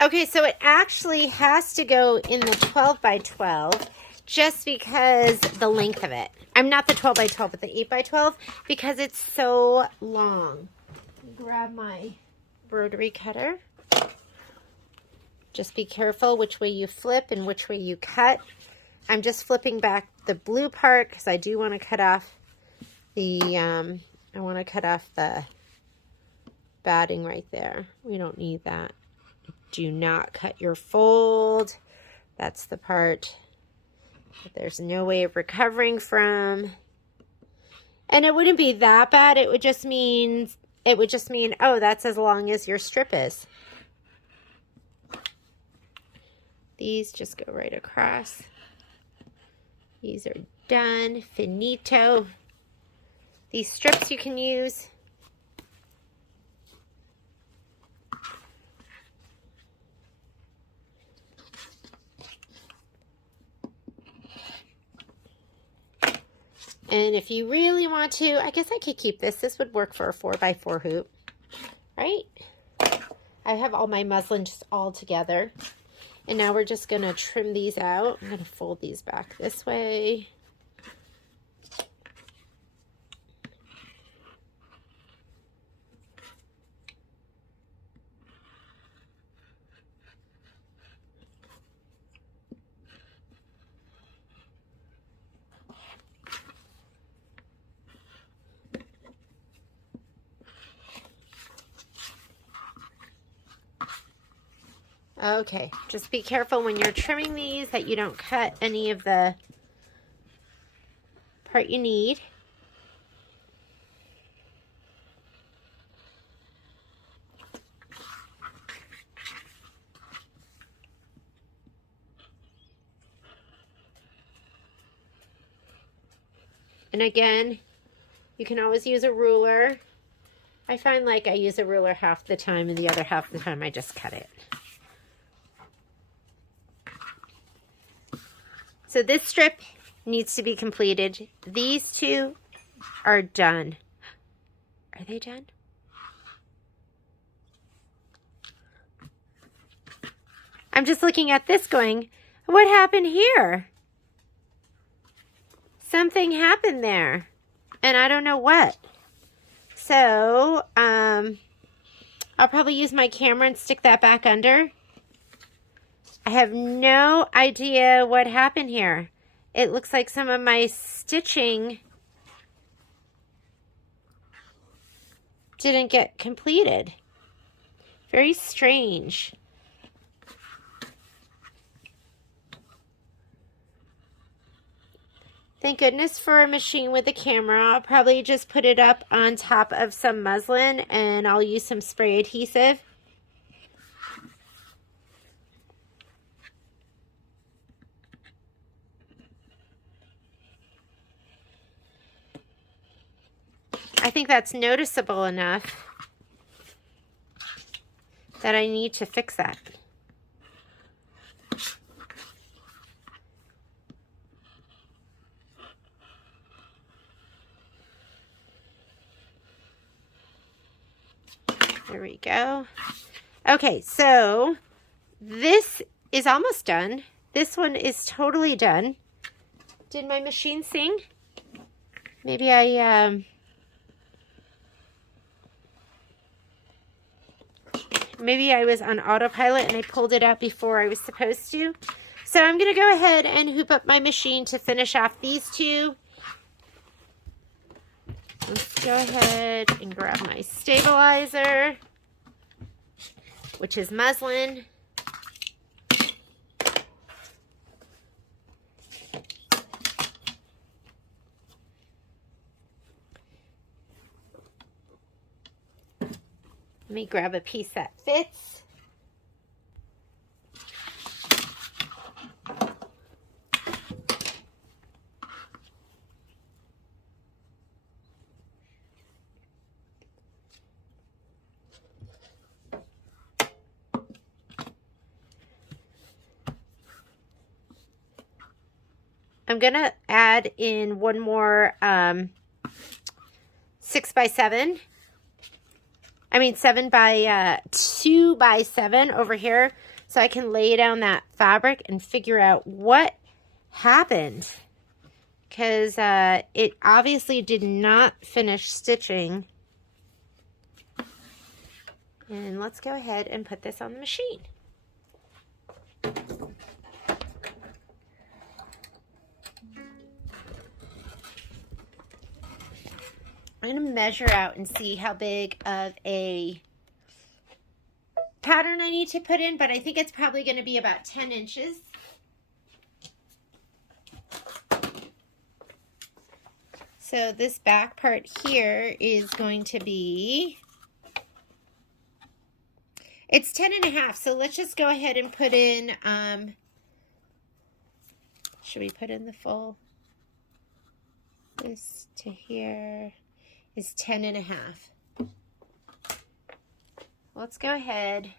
Okay, so it actually has to go in the 12x12 just because the length of it. I'm not the 12x12, but the 8x12 because it's so long. Grab my embroidery cutter. Just be careful which way you flip and which way you cut. I'm just flipping back the blue part because I do want to cut off the, I want to cut off the batting right there. We don't need that. Do not cut your fold. That's the part that there's no way of recovering from. And it wouldn't be that bad. It would just mean, oh, that's as long as your strip is. These just go right across. These are done. Finito. These strips you can use. And if you really want to, I guess I could keep this. This would work for a 4x4 hoop, right? I have all my muslin just all together. And now we're just going to trim these out. I'm going to fold these back this way. Okay, just be careful when you're trimming these that you don't cut any of the part you need. And again, you can always use a ruler. I find like I use a ruler half the time and the other half the time I just cut it. So this strip needs to be completed. These 2 are done. Are they done? I'm just looking at this going, what happened here? Something happened there, and I don't know what. So, I'll probably use my camera and stick that back under. I have no idea what happened here. It looks like some of my stitching didn't get completed. Very strange. Thank goodness for a machine with a camera. I'll probably just put it up on top of some muslin and I'll use some spray adhesive. I think that's noticeable enough that I need to fix that. There we go. Okay, so this is almost done. This one is totally done. Did my machine sing? Maybe I was on autopilot and I pulled it out before I was supposed to. So I'm going to go ahead and hoop up my machine to finish off these 2. Let's go ahead and grab my stabilizer, which is muslin. Let me grab a piece that fits. I'm going to add in one more 6x7. I mean 2x7 over here, so I can lay down that fabric and figure out what happened, because it obviously did not finish stitching. And let's go ahead and put this on the machine. I'm going to measure out and see how big of a pattern I need to put in, but I think it's probably going to be about 10 inches. So this back part here is going to be, it's 10.5. So let's just go ahead and put in, should we put in the full? This to here is 10.5. Let's go ahead.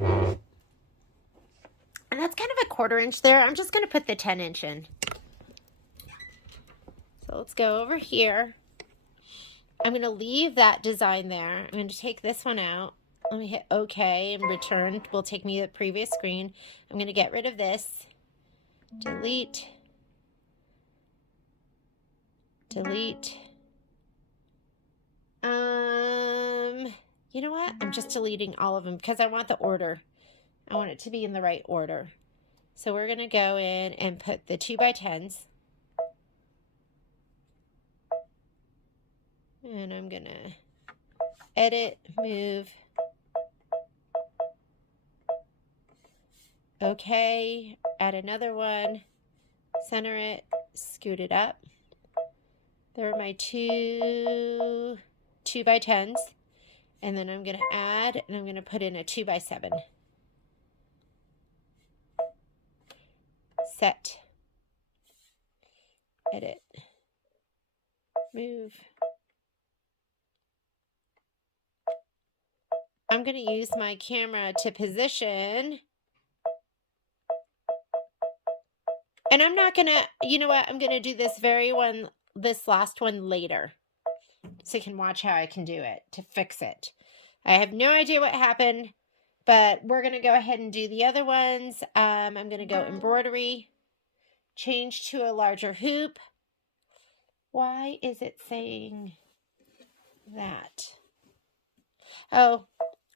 And that's kind of a 1/4 inch there. I'm just going to put the 10 inch in. So let's go over here. I'm going to leave that design there. I'm going to take this one out. Let me hit OK and return. Will take me to the previous screen. I'm going to get rid of this. Delete. Delete. You know what? I'm just deleting all of them because I want the order. I want it to be in the right order. So we're going to go in and put the 2x10s. And I'm going to edit, move. Okay, add another one, center it, scoot it up. There are my 2x10s. And then I'm going to add, and I'm going to put in a 2x7. Set. Edit. Move. I'm going to use my camera to position. And I'm not going to, you know what, I'm going to do this last one later. So you can watch how I can do it to fix it. I have no idea what happened, but we're going to go ahead and do the other ones. I'm going to go embroidery, change to a larger hoop. Why is it saying that? Oh,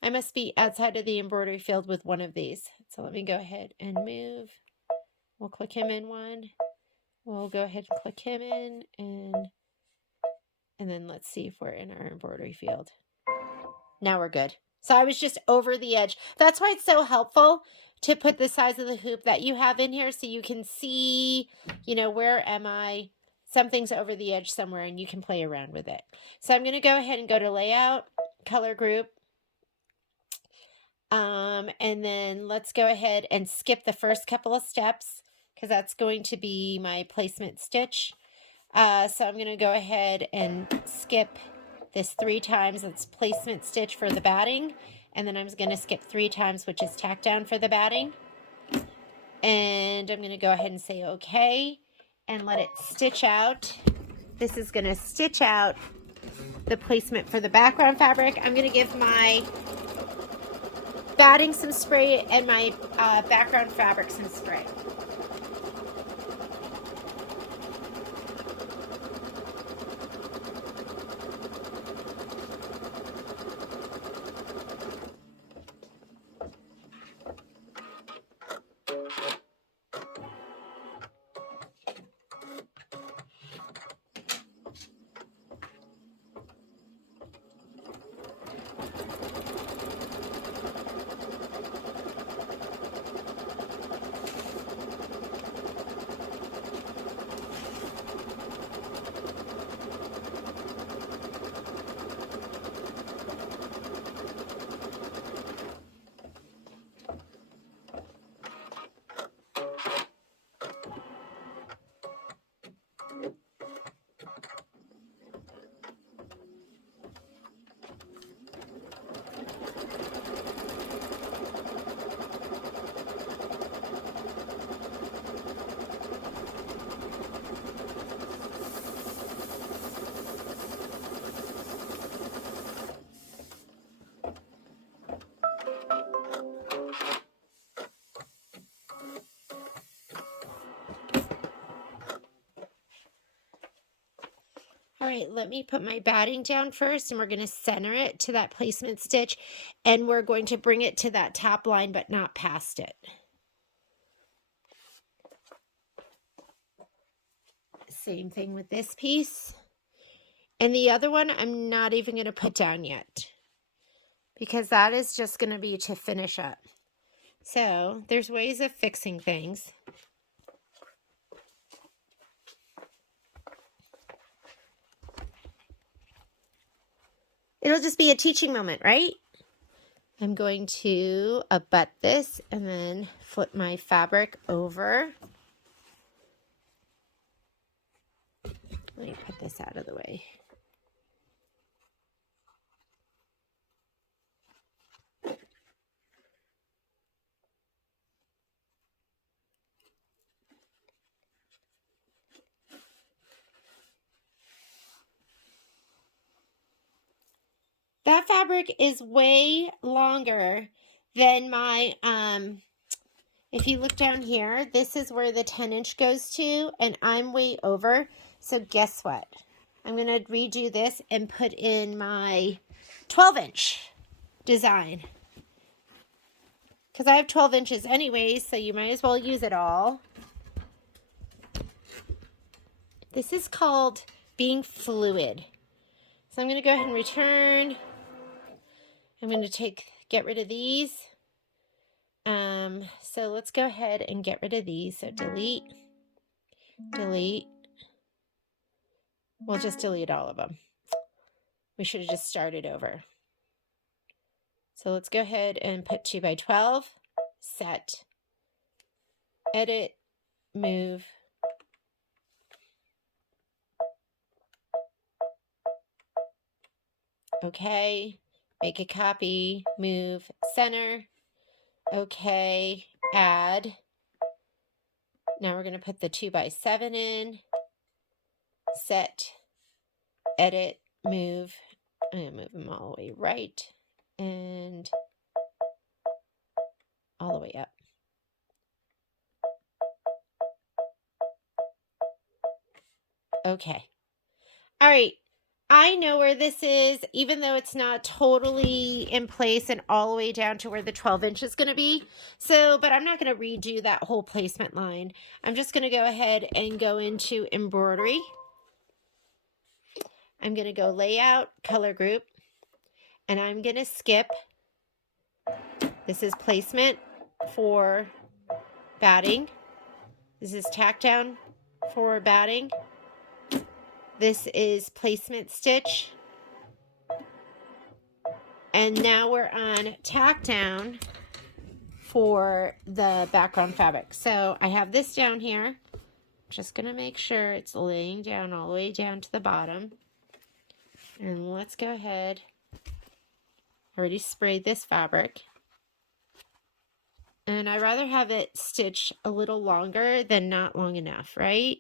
I must be outside of the embroidery field with one of these. So let me go ahead and move. We'll click him in one. We'll go ahead and click him in, and then let's see if we're in our embroidery field. Now we're good. So I was just over the edge. That's why it's so helpful to put the size of the hoop that you have in here so you can see, you know, where am I? Something's over the edge somewhere and you can play around with it. So I'm going to go ahead and go to layout, color group. And then let's go ahead and skip the first couple of steps because that's going to be my placement stitch. So I'm going to go ahead and skip this 3 times. It's placement stitch for the batting. And then I'm going to skip 3 times, which is tack down for the batting. And I'm going to go ahead and say OK and let it stitch out. This is going to stitch out the placement for the background fabric. I'm going to give my batting some spray and my background fabric some spray. All right, let me put my batting down first, and we're going to center it to that placement stitch, and we're going to bring it to that top line, but not past it. Same thing with this piece. And the other one, I'm not even going to put down yet, because that is just going to be to finish up. So there's ways of fixing things. It'll just be a teaching moment, right? I'm going to abut this and then flip my fabric over. Let me put this out of the way. That fabric is way longer than my, if you look down here, this is where the 10-inch goes to, and I'm way over. So guess what? I'm going to redo this and put in my 12-inch design. Because I have 12 inches anyways, so you might as well use it all. This is called being fluid. So I'm going to go ahead and return. I'm going to get rid of these. So let's go ahead and get rid of these. So delete, delete. We'll just delete all of them. We should have just started over. So let's go ahead and put 2x12, set, edit, move. Okay, make a copy, move, center. Okay, add. Now we're going to put the 2x7 in, set, edit, move. I'm going to move them all the way right and all the way up. Okay. All right. I know where this is, even though it's not totally in place and all the way down to where the 12-inch is going to be. So, but I'm not going to redo that whole placement line. I'm just going to go ahead and go into embroidery. I'm going to go layout, color group, and I'm going to skip. This is placement for batting. This is tack down for batting. This is placement stitch. And now we're on tack down for the background fabric. So I have this down here. Just going to make sure it's laying down all the way down to the bottom. And let's go ahead. I already sprayed this fabric. And I'd rather have it stitched a little longer than not long enough, right?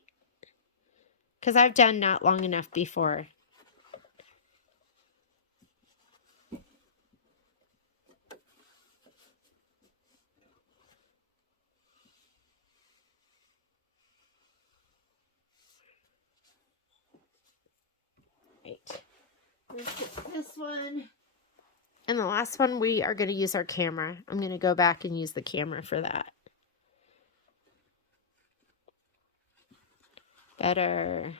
Because I've done not long enough before. Right. Let's get this one. And the last one, we are going to use our camera. I'm going to go back and use the camera for that. Better.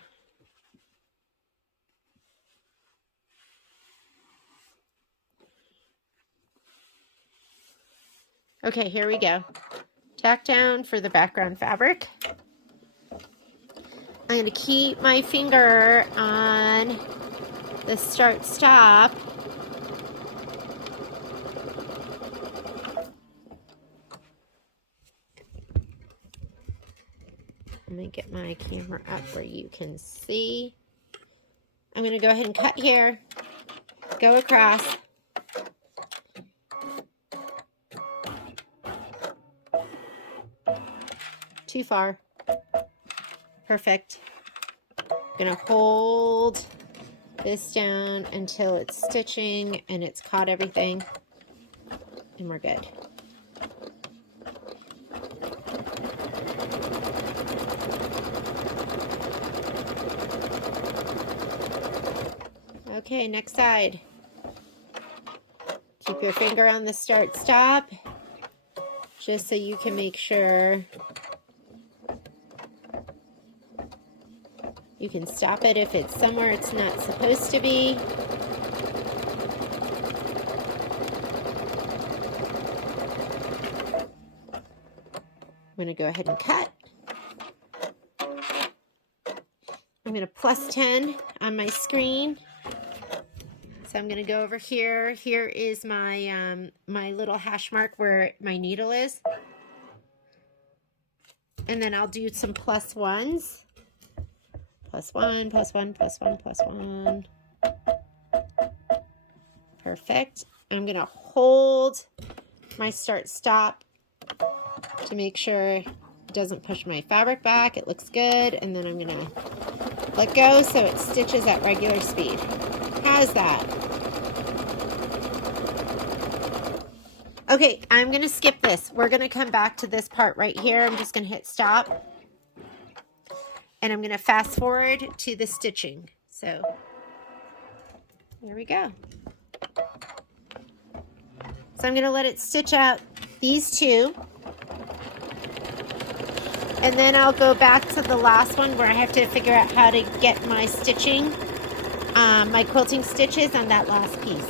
Okay, here we go. Tack down for the background fabric. I'm going to keep my finger on the start stop. Let me get my camera up where you can see. I'm going to go ahead and cut here, go across. Too far. Perfect. I'm going to hold this down until it's stitching and it's caught everything, and we're good. Okay, next side. Keep your finger on the start stop, just so you can make sure you can stop it if it's somewhere it's not supposed to be. I'm going to go ahead and cut. I'm going to plus 10 on my screen. So I'm going to go over here. Here is my my little hash mark where my needle is. And then I'll do some plus ones. Plus 1, plus 1, plus 1, plus 1. Perfect. I'm going to hold my start stop to make sure it doesn't push my fabric back. It looks good. And then I'm going to let go so it stitches at regular speed. How's that? Okay, I'm going to skip this. We're going to come back to this part right here. I'm just going to hit stop. And I'm going to fast forward to the stitching. So there we go. So I'm going to let it stitch out these two. And then I'll go back to the last one where I have to figure out how to get my stitching, my quilting stitches on that last piece.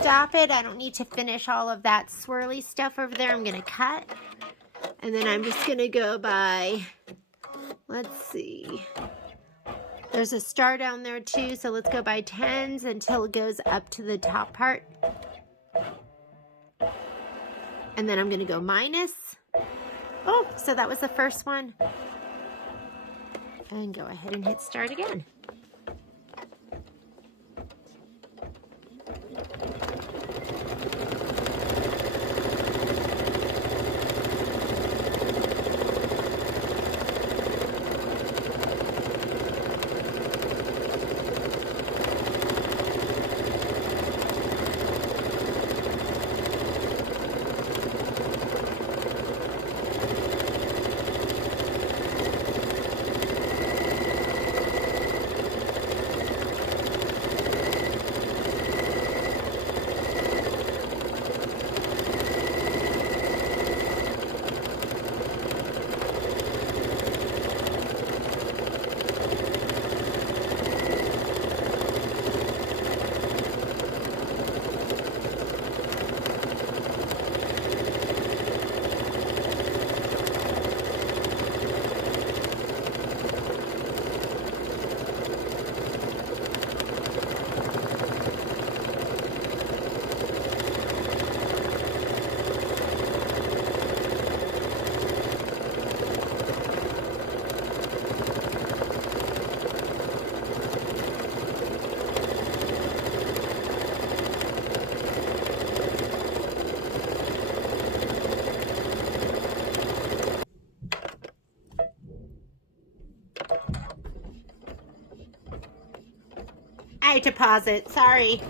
Stop it. I don't need to finish all of that swirly stuff over there. I'm going to cut. And then I'm just going to go by, let's see. There's a star down there too. So let's go by 10s until it goes up to the top part. And then I'm going to go minus. Oh, so that was the first one. And go ahead and hit start again. tried to pause it. Sorry.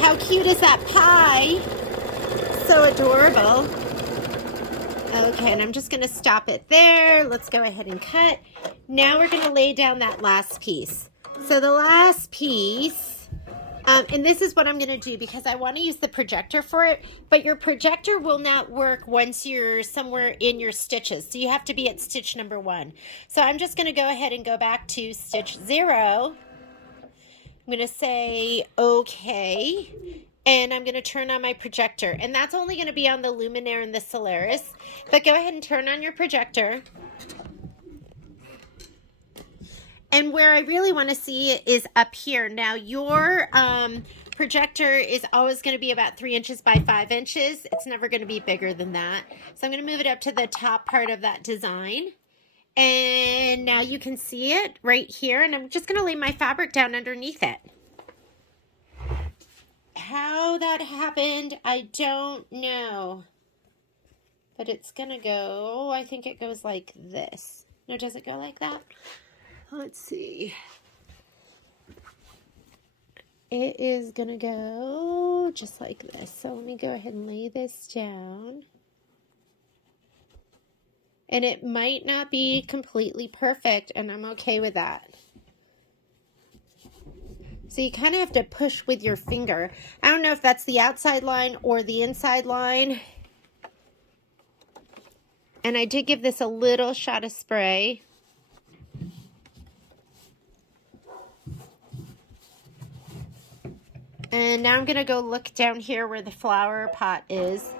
How cute is that pie? So adorable. Okay, and I'm just going to stop it there. Let's go ahead and cut. Now we're going to lay down that last piece. So the last piece, and this is what I'm going to do because I want to use the projector for it, but your projector will not work once you're somewhere in your stitches. So you have to be at stitch number 1. So I'm just going to go ahead and go back to stitch 0. I'm going to say okay, and I'm going to turn on my projector, and that's only going to be on the luminaire and the Solaris, but go ahead and turn on your projector. And where I really want to see it is up here. Now your projector is always going to be about 3 inches by 5 inches. It's never going to be bigger than that. So I'm going to move it up to the top part of that design. And now you can see it right here, and I'm just going to lay my fabric down underneath it. How that happened, I don't know. But it's going to go, I think it goes like this. No, does it go like that? Let's see. It is going to go just like this. So let me go ahead and lay this down. And it might not be completely perfect, and I'm okay with that. So you kind of have to push with your finger. I don't know if that's the outside line or the inside line. And I did give this a little shot of spray. And now I'm going to go look down here where the flower pot is.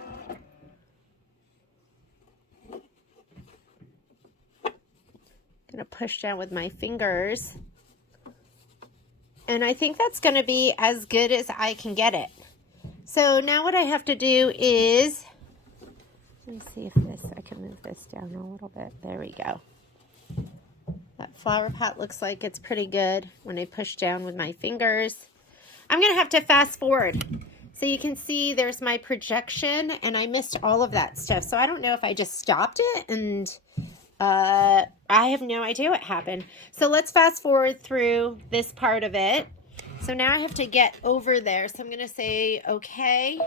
Going to push down with my fingers. And I think that's going to be as good as I can get it. So now what I have to do is, let me see if I can move this down a little bit. There we go. That flower pot looks like it's pretty good when I push down with my fingers. I'm going to have to fast forward. So you can see there's my projection, and I missed all of that stuff. So I don't know if I just stopped it, and I have no idea what happened. So let's fast forward through this part of it. So now I have to get over there. So I'm going to say okay.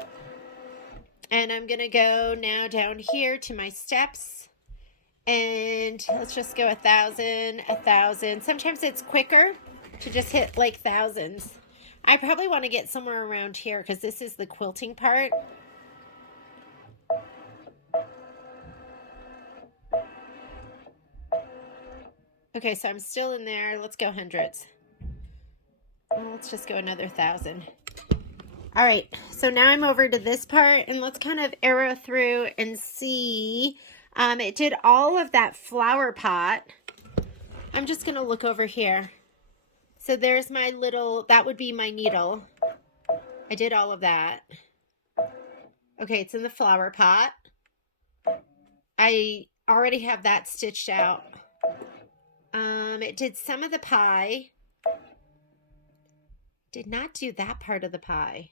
And I'm going to go now down here to my steps. And let's just go 1,000, 1,000. Sometimes it's quicker to just hit like thousands. I probably want to get somewhere around here because this is the quilting part. Okay, so I'm still in there. Let's go hundreds. Well, let's just go another 1,000. All right, so now I'm over to this part, and let's kind of arrow through and see. It did all of that flower pot. I'm just going to look over here. So there's my little, that would be my needle. I did all of that. Okay, it's in the flower pot. I already have that stitched out. It did some of the pie. Did not do that part of the pie.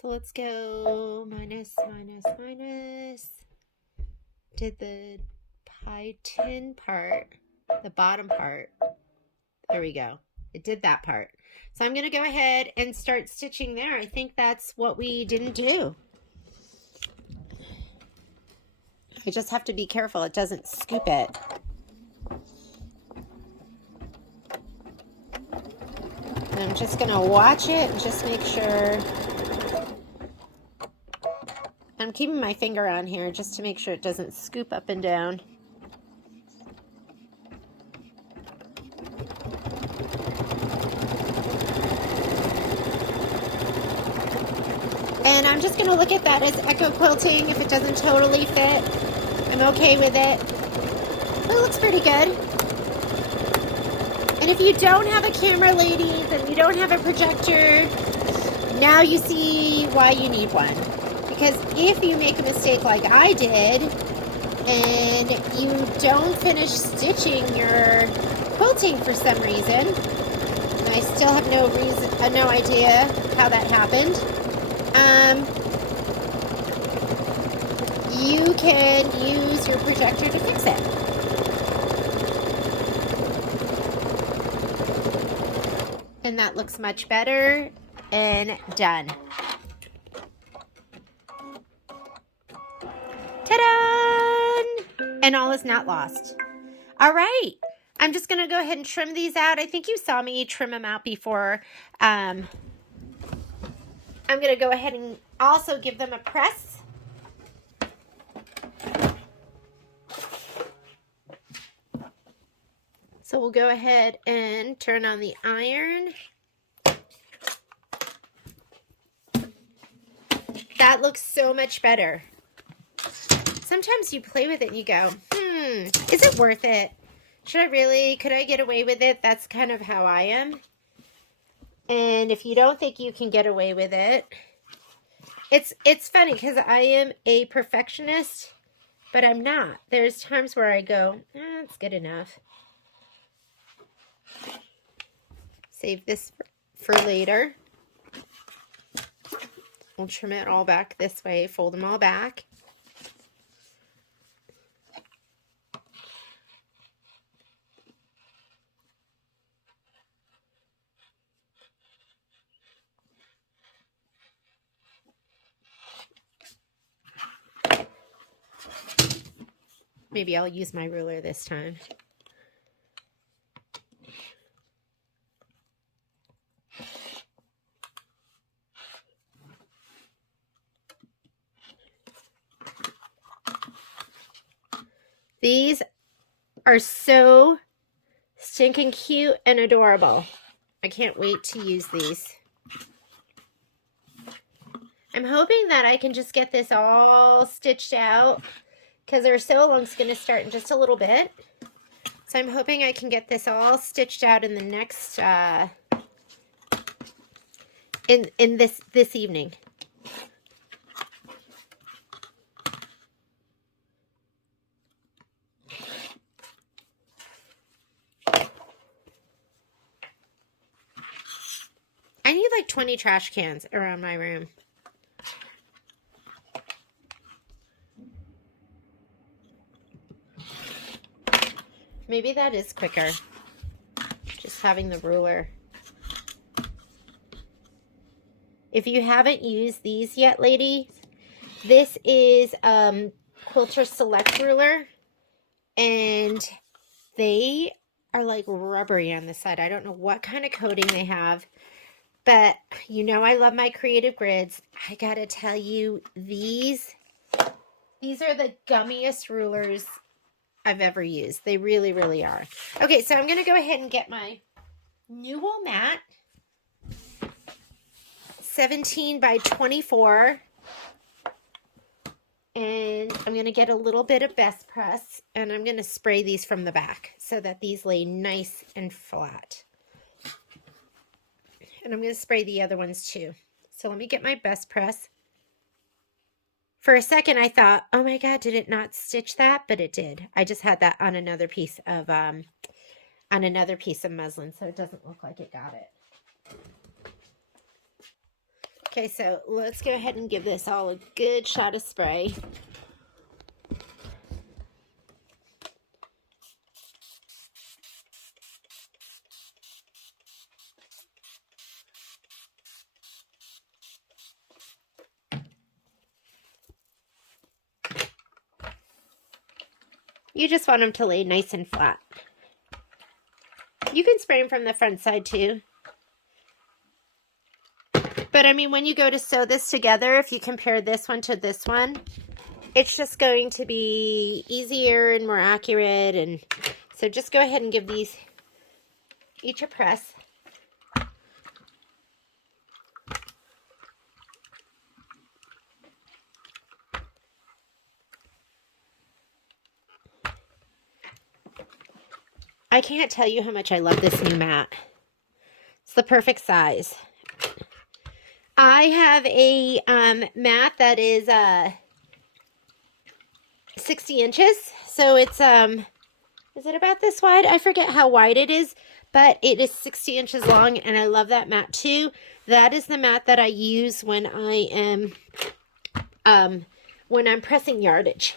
So let's go minus, minus, minus. Did the pie tin part, the bottom part. There we go. It did that part. So I'm going to go ahead and start stitching there. I think that's what we didn't do. I just have to be careful it doesn't scoop it. And I'm just going to watch it and just make sure. I'm keeping my finger on here just to make sure it doesn't scoop up and down. And I'm just going to look at that as echo quilting. If it doesn't totally fit, I'm okay with it. It looks pretty good. And if you don't have a camera, ladies, and you don't have a projector, now you see why you need one. Because if you make a mistake like I did, and you don't finish stitching your quilting for some reason, and I still have no idea how that happened, you can use your projector to fix it. And that looks much better and done. Ta-da! And all is not lost. All right. I'm just going to go ahead and trim these out. I think you saw me trim them out before. I'm going to go ahead and also give them a press. So we'll go ahead and turn on the iron. That looks so much better. Sometimes you play with it and you go, is it worth it? Should I really? Could I get away with it? That's kind of how I am. And if you don't think you can get away with it, it's funny because I am a perfectionist, but I'm not. There's times where I go, it's good enough. Save this for later. We'll trim it all back this way, fold them all back. Maybe I'll use my ruler this time. These are so stinking cute and adorable. I can't wait to use these. I'm hoping that I can just get this all stitched out because our sew along's going to start in just a little bit. So I'm hoping I can get this all stitched out in the next, in this evening. I need like 20 trash cans around my room. Maybe that is quicker, just having the ruler. If you haven't used these yet, ladies, this is Quilter Select Ruler, and they are like rubbery on the side. I don't know what kind of coating they have, but you know I love my creative grids. I gotta tell you, these are the gummiest rulers I've ever used. They really, really are. Okay, so I'm gonna go ahead and get my Newell mat, 17 by 24, and I'm gonna get a little bit of best press, and I'm gonna spray these from the back so that these lay nice and flat. And I'm gonna spray the other ones too. So let me get my best press For a second, I thought, oh my God, did it not stitch that? But it did. I just had that on another piece of muslin, so it doesn't look like it got it. Okay, so let's go ahead and give this all a good shot of spray. You just want them to lay nice and flat. You can spray them from the front side too. But I mean, when you go to sew this together, if you compare this one to this one, it's just going to be easier and more accurate. And so just go ahead and give these each a press. I can't tell you how much I love this new mat. It's the perfect size. I have a mat that is 60 inches. So it's, is it about this wide? I forget how wide it is, but it is 60 inches long, and I love that mat too. That is the mat that I use when I am, when I'm pressing yardage.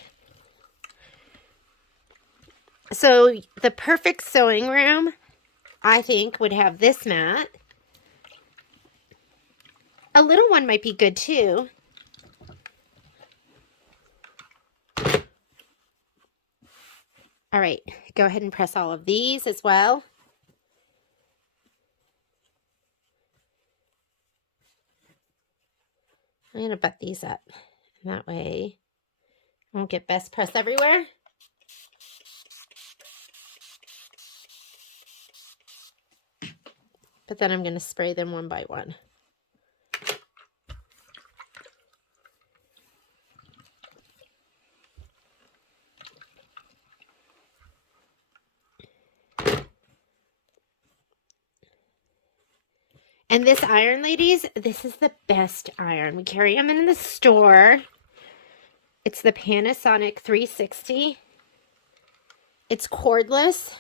So the perfect sewing room, I think, would have this mat. A little one might be good too. All right, go ahead and press all of these as well. I'm going to butt these up. That way I won't get best press everywhere. But then I'm going to spray them one by one. And this iron, ladies, this is the best iron. We carry them in the store. It's the Panasonic 360. It's cordless.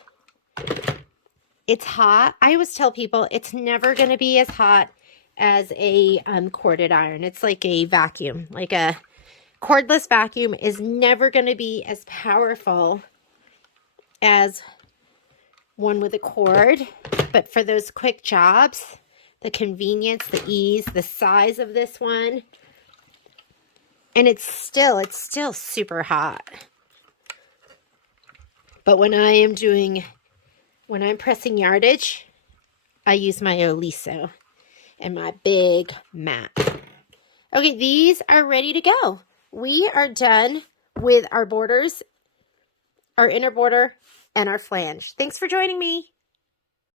It's hot. I always tell people it's never going to be as hot as a corded iron. It's like a vacuum. Like a cordless vacuum is never going to be as powerful as one with a cord. But for those quick jobs, the convenience, the ease, the size of this one, and it's still super hot. But when I'm pressing yardage, I use my Oliso and my big mat. Okay, these are ready to go. We are done with our borders, our inner border, and our flange. Thanks for joining me.